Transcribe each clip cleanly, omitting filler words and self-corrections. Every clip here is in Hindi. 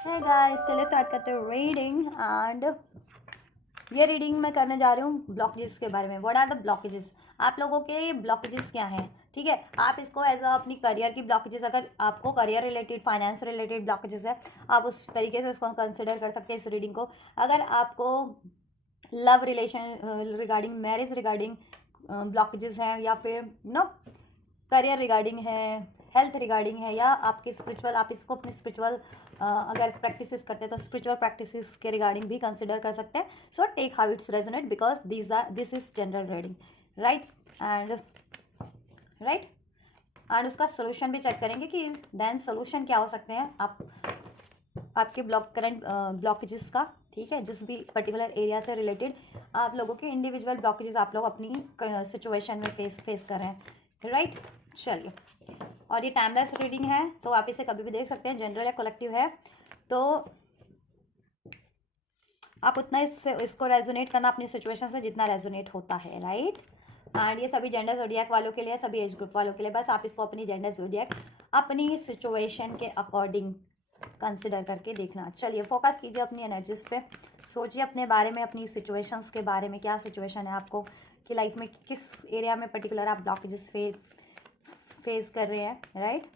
हे गाइस, चलिए स्टार्ट करते हैं रीडिंग। एंड ये रीडिंग मैं करने जा रही हूँ ब्लॉकेजेस के बारे में। What are the blockages? आप लोगों के ब्लॉकेजेस क्या हैं? ठीक है, आप इसको एज अ अपनी करियर की ब्लॉकेजेस, अगर आपको career related, finance related blockages है, आप उस तरीके से इसको कंसिडर कर सकते हैं इस रीडिंग को। अगर आपको love relation regarding, marriage regarding blockages हैं, या फिर करियर रिगार्डिंग है, हेल्थ रिगार्डिंग है, या आपकी स्पिरिचुअल, आप इसको अपनी स्पिरिचुअल अगर प्रैक्टिसेस करते हैं तो स्पिरिचुअल प्रैक्टिसेस के रिगार्डिंग भी कंसिडर कर सकते हैं। So take how it's resonate because this is general reading, right? And right, and उसका सोल्यूशन भी चेक करेंगे कि देन सोल्यूशन क्या हो सकते हैं आपके करंट ब्लॉकेजेस का। ठीक है, जिस भी पर्टिकुलर एरिया से रिलेटेड आप लोगों के इंडिविजुअल ब्लॉकेजेस आप लोग अपनी सिचुएशन में फेस कर रहे हैं, राइट? चलिए, और ये टाइमलेस रीडिंग है तो आप इसे कभी भी देख सकते हैं, जनरल या कलेक्टिव है तो आप उतना इसको रेजोनेट करना अपनी सिचुएशन से जितना रेजोनेट होता है, राइट? एंड ये सभी जेंडर जोडियक वालों के लिए, सभी एज ग्रुप वालों के लिए, बस आप इसको अपनी जेंडर जोडियक अपनी सिचुएशन के अकॉर्डिंग कंसिडर करके देखना। चलिए, फोकस कीजिए अपनी एनर्जीज पे, सोचिए अपने बारे में, अपनी सिचुएशंस के बारे में। क्या सिचुएशन है आपको कि लाइफ में, किस एरिया में पर्टिकुलर आप ब्लॉकेजेस फेस कर रहे हैं, राइट?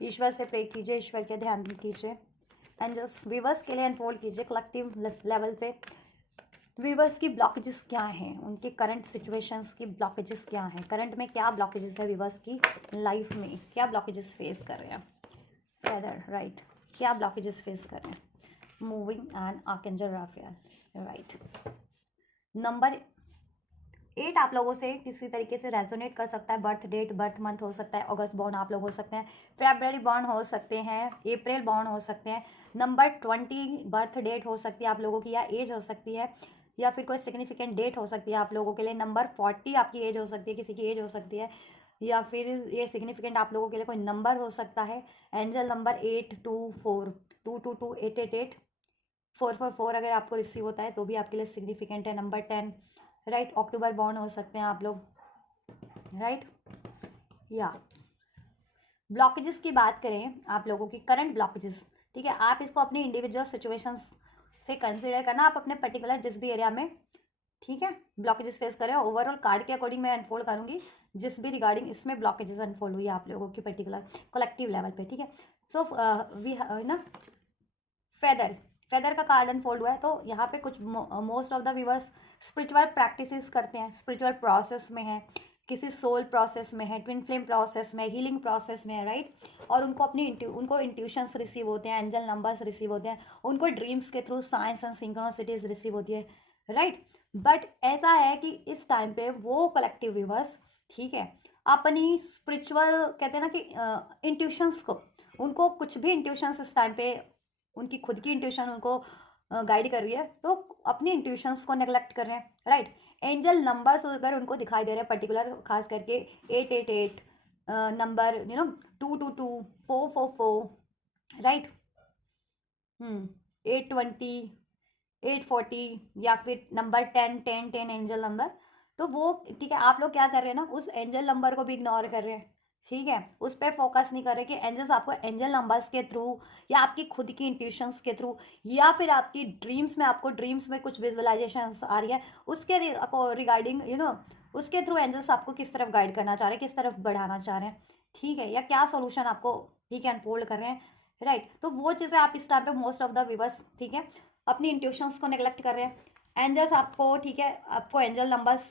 ईश्वर से प्रे कीजिए, ईश्वर के ध्यान कीजिए, एंजल्स व्यूवर्स के लिए अनफोल्ड कीजिए कलेक्टिव लेवल पे। व्यूवर्स की ब्लॉकेजेस क्या हैं, उनके करंट सिचुएशंस की ब्लॉकेजेस क्या हैं, करंट में क्या ब्लॉकेजेस है व्यूवर्स की लाइफ में, क्या ब्लॉकेजेस फेस कर रहे हैं? फेदर, राइट, क्या ब्लॉकेजेस फेस कर रहे हैं? Moving and archangel Raphael, right. Number 8 आप लोगों से किसी तरीके से रेजोनेट कर सकता है। बर्थ डेट, बर्थ मंथ हो सकता है, अगस्त बॉर्न आप लोग हो सकते हैं, फेब्रवरी बॉर्न हो सकते हैं, अप्रैल बॉर्न हो सकते हैं। नंबर 20 बर्थ डेट हो सकती है आप लोगों की, या एज हो सकती है, या फिर कोई सिग्निफिकेंट डेट हो सकती है आप लोगों के लिए। नंबर 40 आपकी एज हो सकती है, किसी की एज हो सकती है, या फिर ये सिग्निफिकेंट आप लोगों के लिए कोई नंबर हो सकता है। एंजल नंबर 824, 222 888, 444 अगर आपको रिसीव होता है तो भी आपके लिए सिग्निफिकेंट है। नंबर 10, राइट, अक्टूबर बॉर्न हो सकते हैं आप लोग, राइट? या ब्लॉकेजेस की बात करें, आप लोगों की करंट ब्लॉकेजेस, ठीक है, आप इसको अपनी इंडिविजुअल सिचुएशंस से कंसिडर करना। आप अपने पर्टिकुलर जिस भी एरिया में, ठीक है, ब्लॉकेजेस फेस करें, ओवरऑल कार्ड के अकॉर्डिंग मैं अनफोल्ड करूंगी जिस भी रिगार्डिंग इसमें ब्लॉकेजेस अनफोल्ड हुई है आप लोगों की पर्टिकुलर कलेक्टिव लेवल पे, ठीक है? सो वी ना फेदर, फेदर का कार्ड अनफोल्ड हुआ है तो यहाँ पे कुछ most of the viewers spiritual practices करते हैं, स्पिरिचुअल प्रोसेस में है, किसी सोल प्रोसेस में है, ट्विन फ्लेम प्रोसेस में, हीलिंग प्रोसेस में है, राइट? और उनको उनको इंट्यूशंस रिसीव होते हैं, एंजल नंबर्स रिसीव होते हैं, उनको ड्रीम्स के थ्रू साइंस एंड सिंक्रोनिसिटीज रिसीव होती है, राइट? बट ऐसा है कि इस टाइम पे वो कलेक्टिव व्यूवर्स, ठीक है, अपनी स्पिरिचुअल, कहते हैं ना कि इंट्यूशंस को, उनको कुछ भी इंट्यूशंस इस टाइम पे, उनकी खुद की इंट्यूशन उनको गाइड कर रही है तो अपनी इंट्यूशंस को नेग्लेक्ट कर रहे हैं, राइट? एंजल नंबर्स अगर उनको दिखाई दे रहे हैं पर्टिकुलर, खास करके 888 नंबर, 222 444, राइट? 820, 840, या फिर नंबर 10 10 10 एंजल नंबर, तो वो, ठीक है, आप लोग क्या कर रहे हैं ना, उस एंजल नंबर को भी इग्नोर कर रहे हैं, ठीक है, उस पर फोकस नहीं कर रहे कि एंजल्स आपको एंजल नंबर्स के थ्रू, या आपकी खुद की इंट्यूशंस के थ्रू, या फिर आपकी ड्रीम्स में, आपको ड्रीम्स में कुछ विजुअलाइजेशन आ रही है उसके रिगार्डिंग, उसके थ्रू एंजल्स आपको किस तरफ गाइड करना चाह रहे हैं, किस तरफ बढ़ाना चाह रहे हैं, ठीक है, या क्या सोल्यूशन आपको, ठीक है, अनफोल्ड कर रहे हैं, राइट? तो वो चीज़ें आप इस टाइम पे मोस्ट ऑफ द व्यूवर्स, ठीक है, अपनी इंट्यूशंस को नेग्लेक्ट कर रहे हैं। एंजल्स आपको, ठीक है, आपको एंजल नंबर्स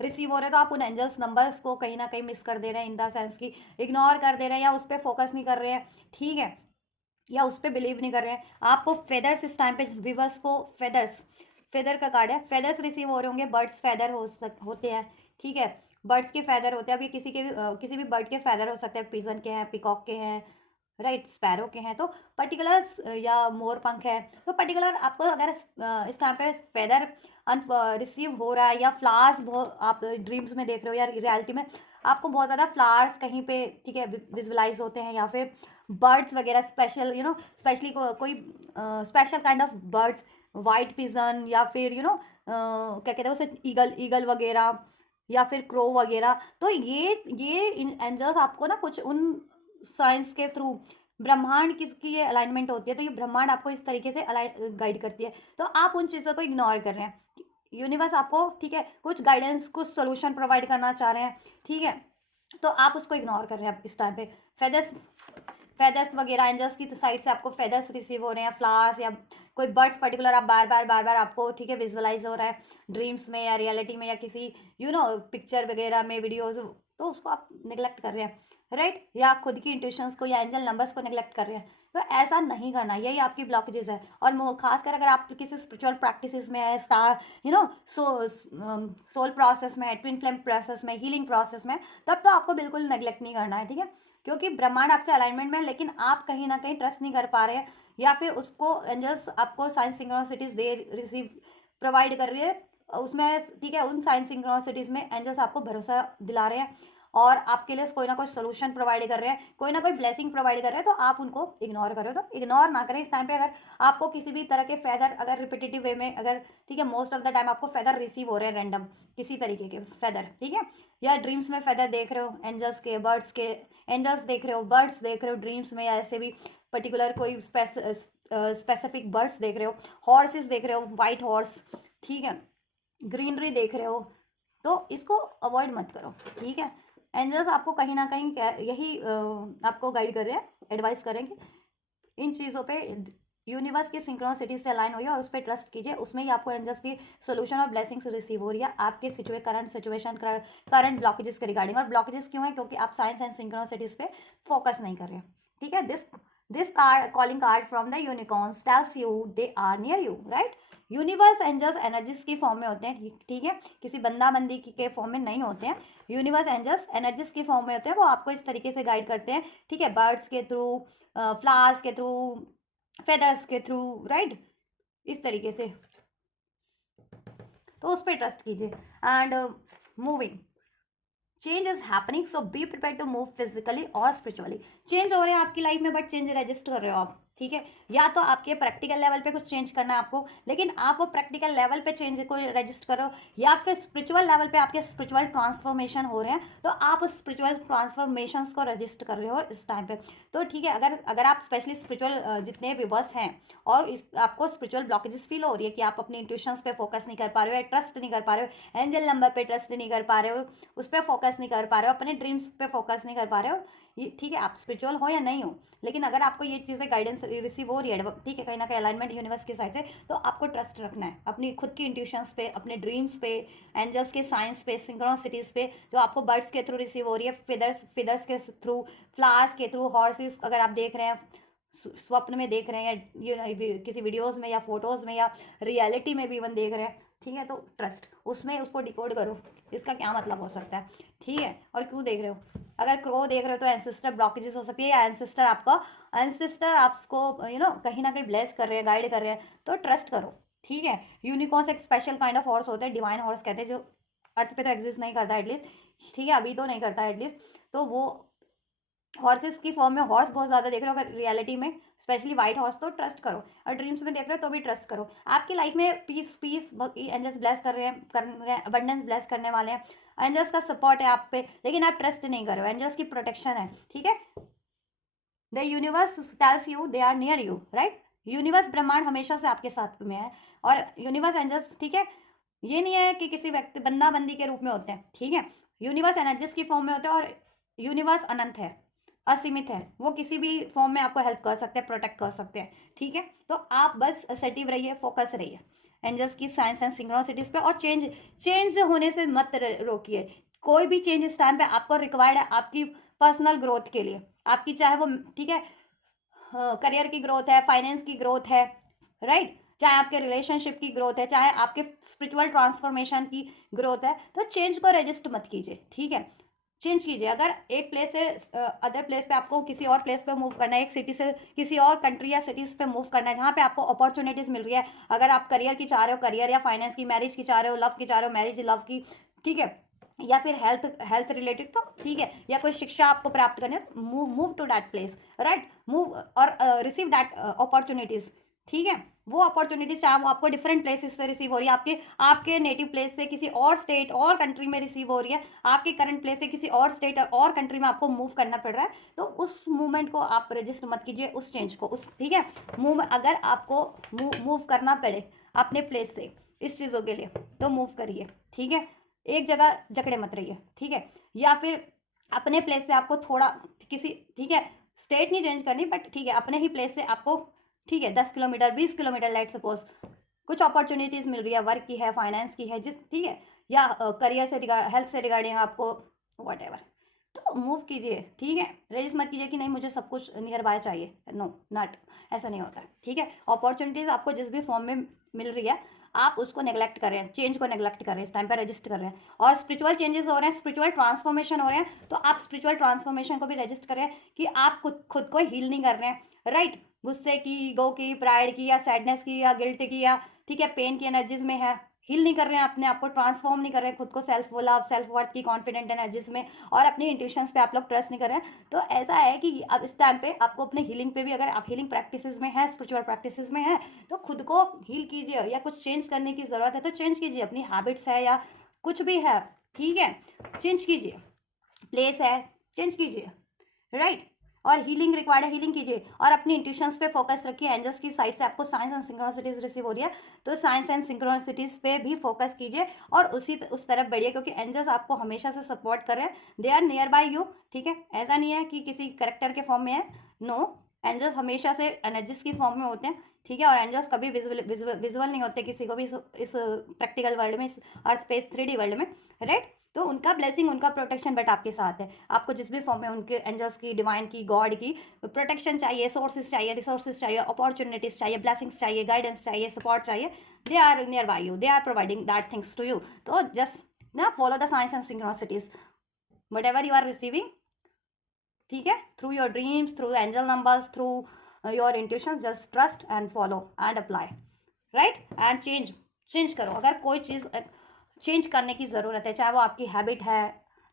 रिसीव हो रहे हैं तो आप उन एंजल्स नंबर्स को कहीं ना कहीं मिस कर दे रहे हैं, इन द सेंस की इग्नोर कर दे रहे हैं, या उस पर फोकस नहीं कर रहे हैं, ठीक है, या उस पर बिलीव नहीं कर रहे हैं। आपको फेदर्स इस टाइम पे व्यूवर्स को फेदर्स, फेदर का कार्ड है, फेदर्स रिसीव हो रहे होंगे, बर्ड्स फेदर होते हैं, ठीक है, बर्ड्स के फेदर होते हैं। अभी किसी के भी किसी भी बर्ड के फेदर हो सकते हैं, पिजन के हैं, पिकॉक के हैं, राइट, स्पैरो के हैं, तो पर्टिकुलर, या मोर पंख है, तो पर्टिकुलर आपको अगर इस टाइम पे फेदर रिसीव हो रहा है, या फ्लावर्स बहुत आप ड्रीम्स में देख रहे हो, या रियलिटी में आपको बहुत ज़्यादा फ्लावर्स कहीं पे, ठीक है, विजुअलाइज होते हैं, या फिर बर्ड्स वगैरह स्पेशल, स्पेशली कोई special kind of birds, white pigeon, या फिर क्या कहते हैं उसे, ईगल, ईगल वगैरह, या फिर क्रो वगैरह। तो ये एंजल्स आपको ना कुछ उन साइंस के थ्रू, ब्रह्मांड किसकी ये अलाइनमेंट होती है, तो ये ब्रह्मांड आपको इस तरीके से गाइड करती है। तो आप उन चीज़ों को इग्नोर कर रहे हैं। यूनिवर्स आपको, ठीक है, कुछ गाइडेंस, कुछ सोल्यूशन प्रोवाइड करना चाह रहे हैं, ठीक है, तो आप उसको इग्नोर कर रहे हैं इस टाइम पे। फेदर्स फेदर्स वगैरह एंजल्स की साइड से आपको फेदर्स रिसीव हो रहे हैं, फ्लावर्स या कोई बर्ड्स पर्टिकुलर आप बार बार आपको, ठीक है, विजुअलाइज हो रहा है ड्रीम्स में या रियलिटी में या किसी पिक्चर वगैरह में, वीडियोज, तो उसको आप निगलेक्ट कर रहे हैं, राइट, या खुद की इंट्यूशंस को या एंजल नंबर्स को निगलेक्ट कर रहे हैं। तो ऐसा नहीं करना, यही आपकी ब्लॉकेजेस है। और खासकर अगर आप किसी स्पिरिचुअल प्रैक्टिसेस में है, स्टार सोल प्रोसेस में है, ट्विन फ्लेम प्रोसेस में, हीलिंग प्रोसेस में, तब तो आपको बिल्कुल नेगलेक्ट नहीं करना है, ठीक है, क्योंकि ब्रह्मांड आपसे अलाइनमेंट में है, लेकिन आप कहीं ना कहीं ट्रस्ट नहीं कर पा रहे हैं, या फिर उसको एंजल्स आपको साइंस सिंक्रोनिसिटीज दे रिसीव प्रोवाइड कर रही है उसमें, ठीक है, उन साइंस सिंक्रोनिसिटीज में एंजल्स आपको भरोसा दिला रहे हैं और आपके लिए कोई ना कोई सोल्यूशन प्रोवाइड कर रहे हैं, कोई ना कोई ब्लेसिंग प्रोवाइड कर रहे हैं, तो आप उनको इग्नोर करो। तो इग्नोर ना करें इस टाइम पे। अगर आपको किसी भी तरह के फेदर अगर रिपीटेटिव वे में, अगर, ठीक है, मोस्ट ऑफ द टाइम आपको फेदर रिसीव हो रहे हैं रैंडम किसी तरीके के फेदर, ठीक है, या ड्रीम्स में फेदर देख रहे हो एंजल्स के, बर्ड्स के, एंजल्स देख रहे हो, बर्ड्स देख रहे हो ड्रीम्स में, या ऐसे भी पर्टिकुलर कोई स्पेसिफिक बर्ड्स देख रहे हो, हॉर्सेस देख रहे हो, वाइट हॉर्स, ठीक है, ग्रीनरी देख रहे हो, तो इसको अवॉइड मत करो, ठीक है। एंजल्स आपको कहीं ना कहीं यही आपको गाइड कर रहे हैं, एडवाइस करेंगे इन चीज़ों पे, यूनिवर्स की सिंक्रोनिसिटी से अलाइन होइए और उस पर ट्रस्ट कीजिए, उसमें ही आपको एंजल्स की सोल्यूशन और ब्लेसिंग्स रिसीव हो रही है आपके करंट सिचुएशन, करंट ब्लॉकेजेस के रिगार्डिंग। और ब्लॉकेजेस क्यों है, क्योंकि आप साइंस एंड सिंक्रोनिसिटीज पे फोकस नहीं कर रहे हैं, ठीक है। This card, calling card from the unicorns tells you they are near you, right. Universe angels energies की फॉर्म में होते हैं, ठीक है, किसी बंदा बंदी के फॉर्म में नहीं होते हैं। यूनिवर्स एंजल्स एनर्जीज की फॉर्म में होते हैं, वो आपको इस तरीके से गाइड करते हैं, ठीक है, बर्ड्स के थ्रू, फ्लावर्स के थ्रू, फेदर्स के थ्रू, राइट, इस तरीके से, तो उस पर ट्रस्ट कीजिए। And moving, change is happening, so be prepare to move physically और स्पिरिचुअली। चेंज हो रहे हैं आपकी लाइफ में, बट चेंज रजिस्ट कर रहे हो आप, ठीक है, या तो आपके प्रैक्टिकल लेवल पे कुछ चेंज करना है आपको, लेकिन आप वो प्रैक्टिकल लेवल पे चेंज को रजिस्ट करो, या फिर स्पिरिचुअल लेवल पे आपके स्पिरिचुअल ट्रांसफॉर्मेशन हो रहे हैं, तो आप उस स्पिरिचुअल ट्रांसफॉर्मेशन को रजिस्ट कर रहे हो इस टाइम पे। तो ठीक है, अगर अगर आप स्पेशली स्पिरिचुअल जितने व्यूवर्स हैं और आपको स्पिरिचुअल ब्लॉकेजेस फील हो रही है कि आप अपनी इंट्यूशंस पे फोकस नहीं कर पा रहे हो, ट्रस्ट नहीं कर पा रहे हो, एंजल नंबर पे ट्रस्ट नहीं कर पा रहे हो, उस पर फोकस नहीं कर पा रहे हो, अपने ड्रीम्स पे फोकस नहीं कर पा रहे हो, ये ठीक है, आप स्पिरिचुअल हो या नहीं हो, लेकिन अगर आपको ये चीज़ें गाइडेंस रिसीव हो रही है, ठीक है, कहीं ना कहीं अलाइनमेंट यूनिवर्स की साइड से, तो आपको ट्रस्ट रखना है अपनी खुद की इंट्यूशंस पे, अपने ड्रीम्स पे, एंजल्स के साइंस पे, सिंक्रोनिसिटीज पे, जो आपको बर्ड्स के थ्रू रिसीव हो रही है, फिदर्स के थ्रू, फ्लावर्स के थ्रू, हॉर्सेस अगर आप देख रहे हैं, स्वप्न में देख रहे हैं, या किसी वीडियोज़ में या फोटोज़ में या रियलिटी में भी इवन देख रहे हैं, ठीक है, तो ट्रस्ट उसमें, उसको डिकोड करो, इसका क्या मतलब हो सकता है, ठीक है, और क्यों देख रहे हो। अगर क्रो देख रहे हो तो एंसेस्टर ब्लॉकेजेस हो सकती है, या एंसेस्टर आपको कहीं ना कहीं ब्लेस कर रहे हैं, गाइड कर रहे हैं, तो ट्रस्ट करो, ठीक है। यूनिकॉर्न्स एक स्पेशल काइंड ऑफ हॉर्स होते हैं, डिवाइन हॉर्स कहते हैं, जो अर्थ पे तो एग्जिस्ट नहीं करता एटलीस्ट, ठीक है, अभी तो नहीं करता एटलीस्ट, तो वो हॉर्सेस की फॉर्म में हॉर्स बहुत ज़्यादा देख रहे हो, अगर रियलिटी में स्पेशली वाइट हॉर्स, तो ट्रस्ट करो, और ड्रीम्स में देख रहे हो तो भी ट्रस्ट करो। आपकी लाइफ में पीस एंजल्स ब्लेस कर रहे हैं, अबंडेंस ब्लेस करने वाले हैं, एंजल्स का सपोर्ट है आप पे, लेकिन आप ट्रस्ट नहीं कर रहे हो, एंजल्स की प्रोटेक्शन है, ठीक है। The universe tells you they are near you, right. Universe ब्रह्मांड हमेशा से आपके साथ में है, और यूनिवर्स एंजल्स, ठीक है, ये नहीं है कि किसी व्यक्ति बंदा बंदी के रूप में होते हैं, ठीक है, यूनिवर्स एनर्जीज की फॉर्म में होते हैं, और यूनिवर्स अनंत है, असीमित है, वो किसी भी फॉर्म में आपको हेल्प कर सकते हैं, प्रोटेक्ट कर सकते हैं, ठीक है। तो आप बस असर्टिव रहिए, फोकस रहिए एंजल्स की साइंस एंड सिंक्रोनिसिटीज पे, और चेंज होने से मत रोकिए। कोई भी चेंज इस टाइम पे आपको रिक्वायर्ड है आपकी पर्सनल ग्रोथ के लिए, आपकी चाहे वो, ठीक है, करियर की ग्रोथ है, फाइनेंस की ग्रोथ है, राइट, चाहे आपके रिलेशनशिप की ग्रोथ है, चाहे आपके स्पिरिचुअल ट्रांसफॉर्मेशन की ग्रोथ है, तो चेंज को रजिस्ट मत कीजिए, ठीक है। चेंज कीजिए, अगर एक प्लेस से अदर प्लेस पे आपको किसी और प्लेस पे मूव करना है, एक सिटी से किसी और कंट्री या सिटीज़ पे मूव करना है जहाँ पे आपको अपॉर्चुनिटीज़ मिल रही है, अगर आप करियर की चाह रहे हो, करियर या फाइनेंस की, मैरिज की चाह रहे हो, लव की चाह रहे हो, मैरिज लव की, ठीक है, या फिर हेल्थ रिलेटेड, तो ठीक है, या कोई शिक्षा आपको प्राप्त करनी है, move to that place, right, move और रिसीव दैट अपॉर्चुनिटीज़, ठीक है, वो अपॉर्चुनिटीज चाहे वो आपको डिफरेंट प्लेसेस से रिसीव हो रही है, आपके आपके नेटिव प्लेस से किसी और स्टेट और कंट्री में रिसीव हो रही है, आपके करंट प्लेस से किसी और स्टेट और कंट्री में आपको मूव करना पड़ रहा है, तो उस मूवमेंट को आप रजिस्टर मत कीजिए, उस चेंज को, उस ठीक है, मूव अगर आपको मूव करना पड़े अपने प्लेस से इस चीज़ों के लिए तो मूव करिए, ठीक है, एक जगह जकड़े मत रहिए, ठीक है, या फिर अपने प्लेस से आपको थोड़ा किसी, ठीक है, स्टेट नहीं चेंज करनी बट ठीक है अपने ही प्लेस से आपको, ठीक है, 10 किलोमीटर 20 किलोमीटर लेट सपोज कुछ अपॉर्चुनिटीज़ मिल रही है, वर्क की है, फाइनेंस की है, जिस, ठीक है, या करियर से हेल्थ से रिगार्डिंग आपको वट एवर, तो मूव कीजिए, ठीक है, रजिस्ट मत कीजिए कि नहीं मुझे सब कुछ नियर बाय चाहिए, नो नॉट, ऐसा नहीं होता है, ठीक है, अपॉर्चुनिटीज़ आपको जिस भी फॉर्म में मिल रही है आप उसको नेग्लेक्ट कर रहे हैं, चेंज को नेग्लेक्ट कर रहे हैं, इस टाइम पर रजिस्ट कर रहे हैं, और स्पिरिचुअल चेंजेस हो रहे हैं, स्पिरिचुअल ट्रांसफॉर्मेशन हो रहे हैं, तो आप स्पिरिचुअल ट्रांसफॉर्मेशन को भी रजिस्ट कर रहे हैं कि आप खुद को हील नहीं कर रहे हैं, राइट, गुस्से की, ईगो की, प्राइड की, या सैडनेस की, या गिल्ट की, या ठीक है पेन की एनर्जीज में है, हील नहीं कर रहे हैं अपने आप को, ट्रांसफॉर्म नहीं कर रहे हैं खुद को, सेल्फ लव सेल्फ वर्थ की कॉन्फिडेंट एनर्जीज में, और अपनी इंट्यूशंस पे आप लोग ट्रस्ट नहीं कर रहे हैं, तो ऐसा है कि अब इस टाइम पे आपको अपने हीलिंग पे भी, अगर आप हीलिंग प्रैक्टिसेस में है, स्पिरिचुअल प्रैक्टिसेस में है, तो खुद को हील कीजिए, या कुछ चेंज करने की ज़रूरत है तो चेंज कीजिए, अपनी हैबिट्स है या कुछ भी है, ठीक है, चेंज कीजिए, प्लेस है चेंज कीजिए, राइट, और हीलिंग रिक्वायर्ड है हीलिंग कीजिए, और अपनी इंट्यूशंस पे फोकस रखिए, एंजल्स की साइड से आपको साइंस एंड सिंक्रोनिसिटीज रिसीव हो रही है, तो साइंस एंड सिंक्रोनिसिटीज पे भी फोकस कीजिए और उस तरफ बढ़िए, क्योंकि एंजल्स आपको हमेशा से सपोर्ट कर रहे हैं, they are near by you, ठीक है, ऐसा नहीं है कि किसी करेक्टर के फॉर्म में है, नो, एंजल्स हमेशा से एनर्जीज की फॉर्म में होते हैं, ठीक है, और एंजल्स कभी विजुअल नहीं होते किसी को भी इस प्रैक्टिकल वर्ल्ड में, इस अर्थ स्पेस 3D वर्ल्ड में, राइट, तो उनका ब्लेसिंग उनका प्रोटेक्शन बट आपके साथ है, आपको जिस भी फॉर्म में उनके एंजल्स की, डिवाइन की, गॉड की प्रोटेक्शन चाहिए, सोर्सेज चाहिए, रिसोर्सेज चाहिए, अपॉर्चुनिटीज चाहिए, ब्लेसिंग्स चाहिए, गाइडेंस चाहिए, सपोर्ट चाहिए, they are near by you, they are providing that things to you, तो जस्ट ना follow the science and synchronicities whatever you are receiving, ठीक है, through your dreams, through angel numbers, through your intuition, just trust and follow and apply, right, and change करो, अगर कोई चीज़ चेंज करने की ज़रूरत है, चाहे वो आपकी हैबिट है,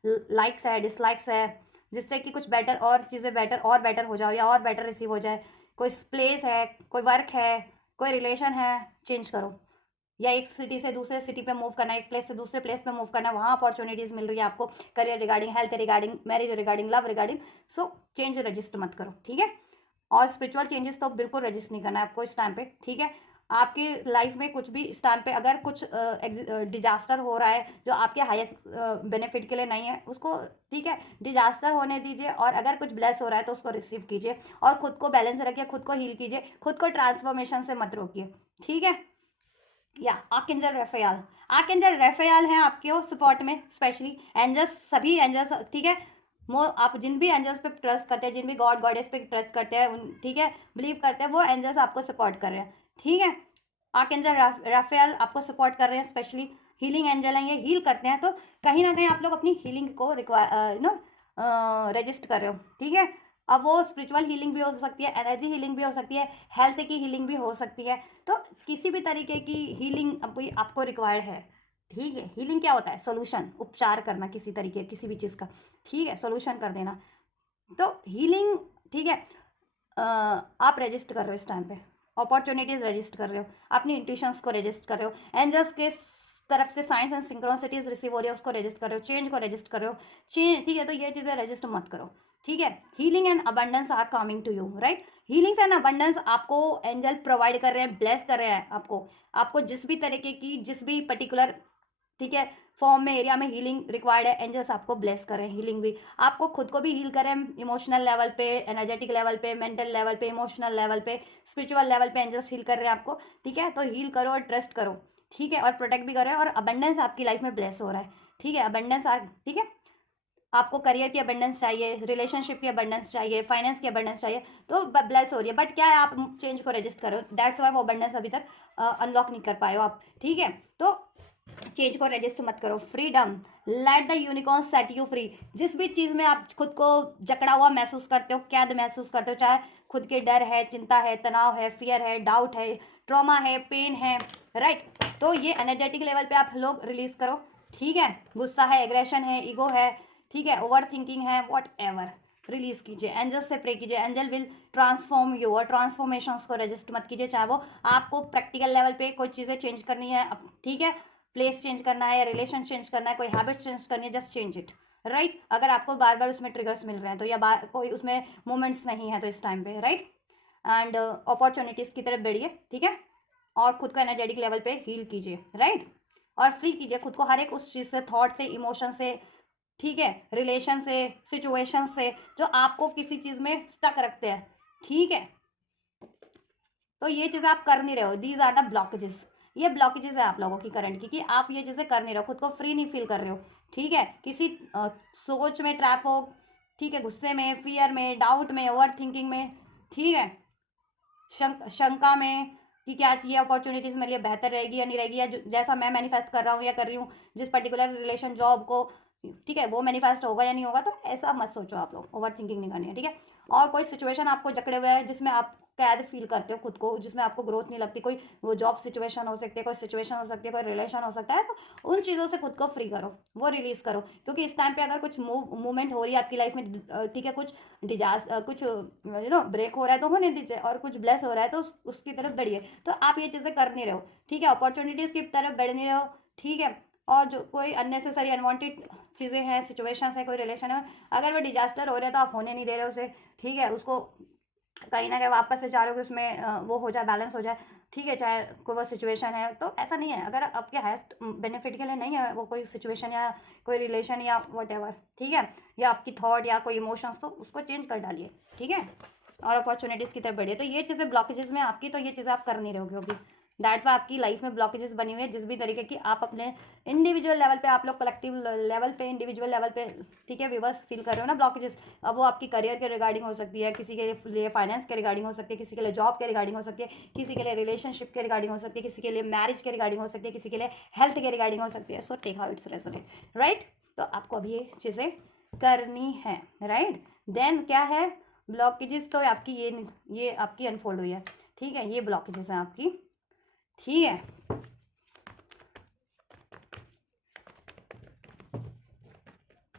लाइक्स है, डिसलाइक्स है, जिससे कि कुछ बेटर और चीज़ें बेटर हो जाओ, या और बेटर रिसीव हो जाए, कोई प्लेस है, कोई वर्क है, कोई रिलेशन है, चेंज करो, या एक सिटी से दूसरे सिटी पे मूव करना है, एक प्लेस से दूसरे प्लेस पे मूव करना है, वहाँ अपॉर्चुनिटीज़ मिल रही है आपको, career regarding, health regarding, marriage regarding, love regarding, so change register मत करो, ठीक है, और स्पिरिचुअल चेंजेस तो बिल्कुल रजिस्ट नहीं करना है आपको इस टाइम पे, ठीक है, आपकी लाइफ में कुछ भी इस टाइम पे अगर कुछ डिजास्टर हो रहा है जो आपके हाईएस्ट बेनिफिट के लिए नहीं है, उसको, ठीक है, डिजास्टर होने दीजिए, और अगर कुछ ब्लेस हो रहा है तो उसको रिसीव कीजिए, और खुद को बैलेंस रखिए, खुद को हील कीजिए, खुद को ट्रांसफॉर्मेशन से मत रोकिए, ठीक है, या आर्कएंजल रेफाएल हैं आपके सपोर्ट में, स्पेशली एंजल्स, सभी एंजल्स, ठीक है, आप जिन भी एंजल्स पे ट्रस्ट करते हैं, जिन भी गॉड गॉडेस पे ट्रस्ट करते हैं, ठीक है, बिलीव करते हैं, वो एंजल्स आपको सपोर्ट कर रहे हैं, ठीक है, आर्कएंजल राफेल आपको सपोर्ट कर रहे हैं, स्पेशली हीलिंग एंजल हैं, ये हील करते हैं, तो कहीं ना कहीं आप लोग अपनी हीलिंग को रजिस्ट कर रहे हो, ठीक है, अब वो स्पिरिचुअल हीलिंग भी हो सकती है, एनर्जी हीलिंग भी हो सकती है, हेल्थ की हीलिंग भी हो सकती है, तो किसी भी तरीके की हीलिंग आपको रिक्वायर्ड है, ठीक है, हीलिंग क्या होता है, सोल्यूशन, उपचार करना किसी तरीके किसी भी चीज़ का, ठीक है, सोल्यूशन कर देना, तो हीलिंग, ठीक है, आप रजिस्ट कर रहे हो इस टाइम पे, अपॉर्चुनिटीज़ रजिस्ट कर रहे हो, अपनी इंट्यूशंस को रजिस्ट कर रहे हो, एंजल्स के तरफ से साइंस एंड सिंक्रोनिसिटीज रिसीव हो रही है, उसको रजिस्ट कर रहे हो, चेंज को रजिस्ट कर रहे हो, ठीक है, तो ये चीज़ें रजिस्ट मत करो, ठीक है, healing and abundance are coming to you, right, healings and abundance आपको एंजल प्रोवाइड कर रहे हैं, ब्लेस कर रहे हैं आपको जिस भी तरीके की, जिस भी पर्टिकुलर, ठीक है, फॉर्म में, एरिया में हीलिंग रिक्वायर्ड है, एंजल्स आपको ब्लेस करें, हीलिंग भी आपको खुद को भी हील करें, इमोशनल लेवल पे, एनर्जेटिक लेवल पे, मेंटल लेवल पे, इमोशनल लेवल पे, स्पिरिचुअल लेवल पे एंजल्स हील कर रहे हैं आपको, ठीक है, तो हील करो और ट्रस्ट करो, ठीक है, और प्रोटेक्ट भी करें, और अबंडेंस आपकी लाइफ में ब्लेस हो रहा है, ठीक है, अबंडेंस ठीक है, आपको करियर की अबंडेंस चाहिए, रिलेशनशिप की अबंडेंस चाहिए, फाइनेंस की अबंडेंस चाहिए, तो ब्लेस हो रही है, बट क्या है, आप चेंज को रजिस्ट करो, दैट्स वाई वो अबंडेंस अभी तक अनलॉक नहीं कर पाए हो आप, ठीक है, तो चेंज को रजिस्ट मत करो, freedom, let the unicorn set you free, जिस भी चीज़ में आप खुद को जकड़ा हुआ महसूस करते हो, कैद महसूस करते हो, चाहे खुद के डर है, चिंता है, तनाव है, फियर है, डाउट है, ट्रॉमा है, पेन है, राइट, तो ये एनर्जेटिक लेवल पे आप लोग रिलीज करो, ठीक है, गुस्सा है, एग्रेशन है, ईगो है, ठीक है, ओवर थिंकिंग है, वॉट एवर, रिलीज कीजिए, एंजल्स से प्रे कीजिए, एंजल विल ट्रांसफॉर्म यू, और ट्रांसफॉर्मेशंस को रजिस्ट मत कीजिए, चाहे वो आपको प्रैक्टिकल लेवल पे कोई चीज़ें चेंज करनी है, ठीक है, प्लेस चेंज करना है, रिलेशन चेंज करना है, कोई हैबिट्स चेंज करनी है, जस्ट चेंज इट, राइट। अगर आपको बार बार उसमें ट्रिगर्स मिल रहे हैं तो, या कोई उसमें मोमेंट्स नहीं है तो इस टाइम पे, राइट, एंड अपॉर्चुनिटीज़ की तरफ बढ़िए, ठीक है, और खुद को एनर्जेटिक लेवल पे हील कीजिए, राइट, और फ्री कीजिए खुद को हर एक उस चीज़ से, थॉट से, इमोशन से, ठीक है, रिलेशन से, सिचुएशन से, जो आपको किसी चीज़ में स्टक रखते हैं, ठीक है। तो ये चीज़ें आप कर नहीं रहे हो, दीज आर द ब्लॉकेजेस, ये ब्लॉकेजेस है आप लोगों की करंट की, कि आप ये चीज़ें कर नहीं रहे हो, खुद को फ्री नहीं फील कर रहे हो, ठीक है, किसी सोच में ट्रैप हो, ठीक है, गुस्से में, फियर में, डाउट में, ओवर थिंकिंग में, ठीक है, शंका में कि क्या ये अपॉर्चुनिटीज़ मेरे लिए बेहतर रहेगी या नहीं रहेगी, या जैसा मैं मैनिफेस्ट कर रहा हूँ या कर रही हूँ जिस पर्टिकुलर रिलेशन जॉब को, ठीक है, वो मैनिफेस्ट होगा या नहीं होगा। तो ऐसा मत सोचो आप लोग, ओवर थिंकिंग नहीं करनी है, ठीक है। और कोई सिचुएशन आपको जकड़े हुए है जिसमें आप कैद फील करते हो खुद को, जिसमें आपको ग्रोथ नहीं लगती, कोई वो जॉब सिचुएशन हो सकती है, कोई सिचुएशन हो सकती है, कोई रिलेशन हो सकता है, तो उन चीज़ों से खुद को फ्री करो, वो रिलीज़ करो, क्योंकि इस टाइम पे अगर कुछ मूवमेंट हो रही है आपकी लाइफ में, ठीक है, कुछ डिजास्टर, कुछ ब्रेक हो रहा है तो होने दीजिए, और कुछ ब्लेस हो रहा है तो उसकी तरफ बढ़िए। तो आप ये चीज़ें कर नहीं रहे हो, ठीक है, अपॉर्चुनिटीज़ की तरफ बढ़ नहीं रहे हो, ठीक है। और जो कोई अननेसेसरी अनवांटेड चीज़ें हैं, सिचुएशंस है, कोई रिलेशन है, अगर वो डिजास्टर हो रहा है तो आप होने नहीं दे रहे हो उसे, ठीक है, उसको कहीं ना कहीं वापस से चाह रहे हो कि उसमें वो हो जाए, बैलेंस हो जाए, ठीक है, चाहे कोई वो सिचुएशन है, तो ऐसा नहीं है, अगर आपके हाईएस्ट बेनिफिट के लिए नहीं है वो कोई सिचुएशन या कोई रिलेशन या वट एवर, ठीक है, या आपकी थॉट या कोई इमोशंस, तो उसको चेंज कर डालिए, ठीक है, और अपॉर्चुनिटीज़ की तरफ बढ़िए। तो ये चीज़ें ब्लॉकेजेस में आपकी, तो ये चीज़ें आप कर नहीं रहोगे, क्योंकि दैट्स वाई आपकी लाइफ में ब्लॉकेजेस बनी हुई है, जिस भी तरीके की आप अपने इंडिविजुअल लेवल पे, आप लोग कलेक्टिव लेवल पे, इंडिविजुअल लेवल पे, ठीक है, विवर्स फील कर रहे हो ना ब्लॉकेजेस। अब वो आपकी करियर के रिगार्डिंग हो सकती है, किसी के लिए फाइनेंस के रिगार्डिंग हो सकती है, किसी के लिए जॉब के रिगार्डिंग हो सकती है, किसी के लिए रिलेशनशिप के रिगार्डिंग हो सकती है, किसी के लिए मैरिज के रिगार्डिंग हो सकती है, किसी के लिए हेल्थ के रिगार्डिंग हो सकती है। So take how it's resonate, right. तो आपको अभी ये चीज़ें करनी है, राइट। देन क्या है, ब्लॉकेजेस तो आपकी ये आपकी अनफोल्ड हुई है, ठीक है, ये ब्लॉकेजेस हैं आपकी, ठीक है।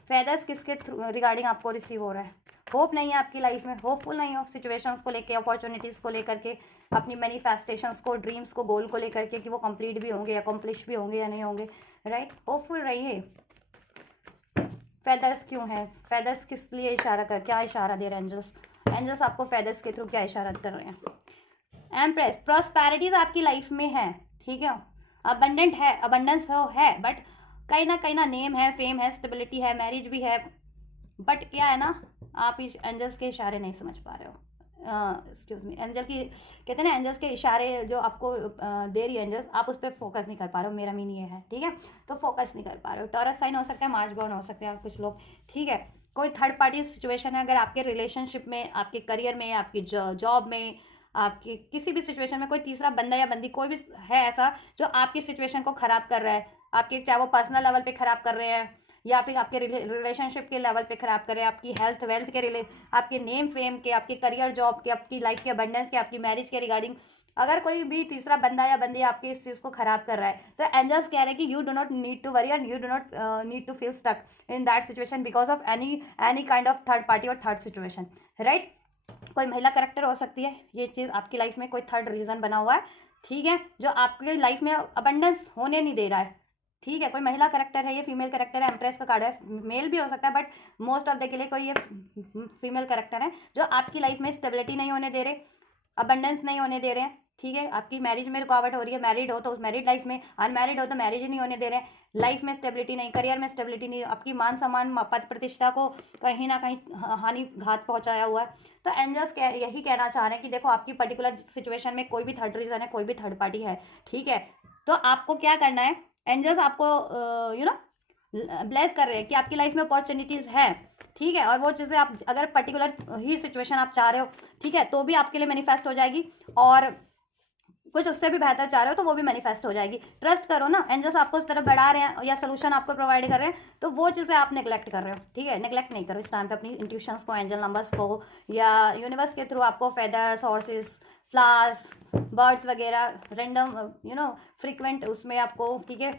फेदर्स किसके रिगार्डिंग आपको रिसीव हो रहा है, होप नहीं है आपकी लाइफ में, होपफुल नहीं हो सिचुएशंस को लेके, अपॉर्चुनिटीज़ को लेकर के, अपनी मैनिफेस्टेशंस को, ड्रीम्स को, गोल को लेकर के, कि वो कंप्लीट भी होंगे, अकम्प्लिश भी होंगे या नहीं होंगे, राइट। होपफुल रहिए। फेदर्स क्यों है, फेदर्स किस लिए इशारा कर, क्या इशारा दे रहे हैं एंजल्स, एंजल्स आपको फेदर्स के थ्रू क्या इशारा कर रहे हैं। एम्प्रेस, प्रॉस्पेरिटीज आपकी लाइफ में है, ठीक है, अबंडेंट है, अबंडेंस है, बट कहीं ना नेम है, फेम है, स्टेबिलिटी है, मैरिज भी है, बट क्या है ना, आप इस एंजल्स के इशारे नहीं समझ पा रहे हो। एक्सक्यूज मी, एंजल की कहते हैं ना, एंजल्स के इशारे जो आपको दे रही है एंजल्स, आप उस पर फोकस नहीं कर पा रहे हो, मेरा मीन ये है, ठीक है। तो फोकस नहीं कर पा रहे हो। टॉरस साइन हो सकता है, मार्च बॉर्न हो सकते हैं कुछ लोग, ठीक है। कोई थर्ड पार्टी सिचुएशन है, अगर आपके रिलेशनशिप में, आपके करियर में, आपकी जॉब में, आपकी किसी भी सिचुएशन में कोई तीसरा बंदा या बंदी कोई भी है ऐसा जो आपकी सिचुएशन को खराब कर रहा है, आपके चाहे वो पर्सनल लेवल पे खराब कर रहे हैं, या फिर आपके रिलेशनशिप के लेवल पे खराब करें, आपकी हेल्थ वेल्थ के आपके नेम फेम के, आपके करियर जॉब के, आपकी लाइफ के अबंडेंस के, आपकी मैरिज के रिगार्डिंग, अगर कोई भी तीसरा बंदा या बंदी आपके इस चीज़ को खराब कर रहा है, तो एंजल्स कह रहे हैं कि you do not need to worry and you do not need to feel stuck in that situation because of any kind of third party और थर्ड सिचुएशन, राइट। कोई महिला करेक्टर हो सकती है ये चीज़ आपकी लाइफ में, कोई थर्ड रीजन बना हुआ है, ठीक है, जो आपकी लाइफ में अबंडेंस होने नहीं दे रहा है, ठीक है। कोई महिला करेक्टर है, ये फीमेल करेक्टर है, एम्प्रेस का कार्ड है, मेल भी हो सकता है, बट मोस्ट ऑफ द के लिए कोई ये फीमेल करेक्टर है जो आपकी लाइफ में स्टेबिलिटी नहीं होने दे रहे, अबंडेंस नहीं होने दे रहे हैं, ठीक है। आपकी मैरिज में रुकावट हो रही है, मैरिड हो तो उस मैरिड लाइफ में, अनमैरिड हो तो मैरिज ही नहीं होने दे रहे हैं, लाइफ में स्टेबिलिटी नहीं, करियर में स्टेबिलिटी नहीं, आपकी मान सम्मान, पद प्रतिष्ठा को कहीं ना कहीं हानि घात पहुंचाया हुआ है। तो एंजल्स यही कहना चाह रहे हैं कि देखो, आपकी पर्टिकुलर सिचुएशन में कोई भी थर्ड रीजन है, कोई भी थर्ड पार्टी है, ठीक है। तो आपको क्या करना है, एंजल्स आपको ब्लेस कर रहे हैं कि आपकी लाइफ में अपॉर्चुनिटीज़ है, ठीक है, और वो चीज़ें आप अगर पर्टिकुलर ही सिचुएशन आप चाह रहे हो, ठीक है, तो भी आपके लिए मैनिफेस्ट हो जाएगी, और कुछ उससे भी बेहतर चाह रहे हो तो वो भी मैनिफेस्ट हो जाएगी। ट्रस्ट करो ना, एंजल्स आपको उस तरफ बढ़ा रहे हैं या सोल्यूशन आपको प्रोवाइड कर रहे हैं, तो वो चीज़ें आप नेग्लेक्ट कर रहे हो, ठीक है, नेग्लेक्ट नहीं करो इस टाइम पे अपनी इंट्यूशंस को, एंजल नंबर्स को, या यूनिवर्स के थ्रू आपको फेदर्स, हॉर्सेस, फ्लावर्स, बर्ड्स वगैरह रेंडम फ्रीक्वेंट उसमें आपको, ठीक है,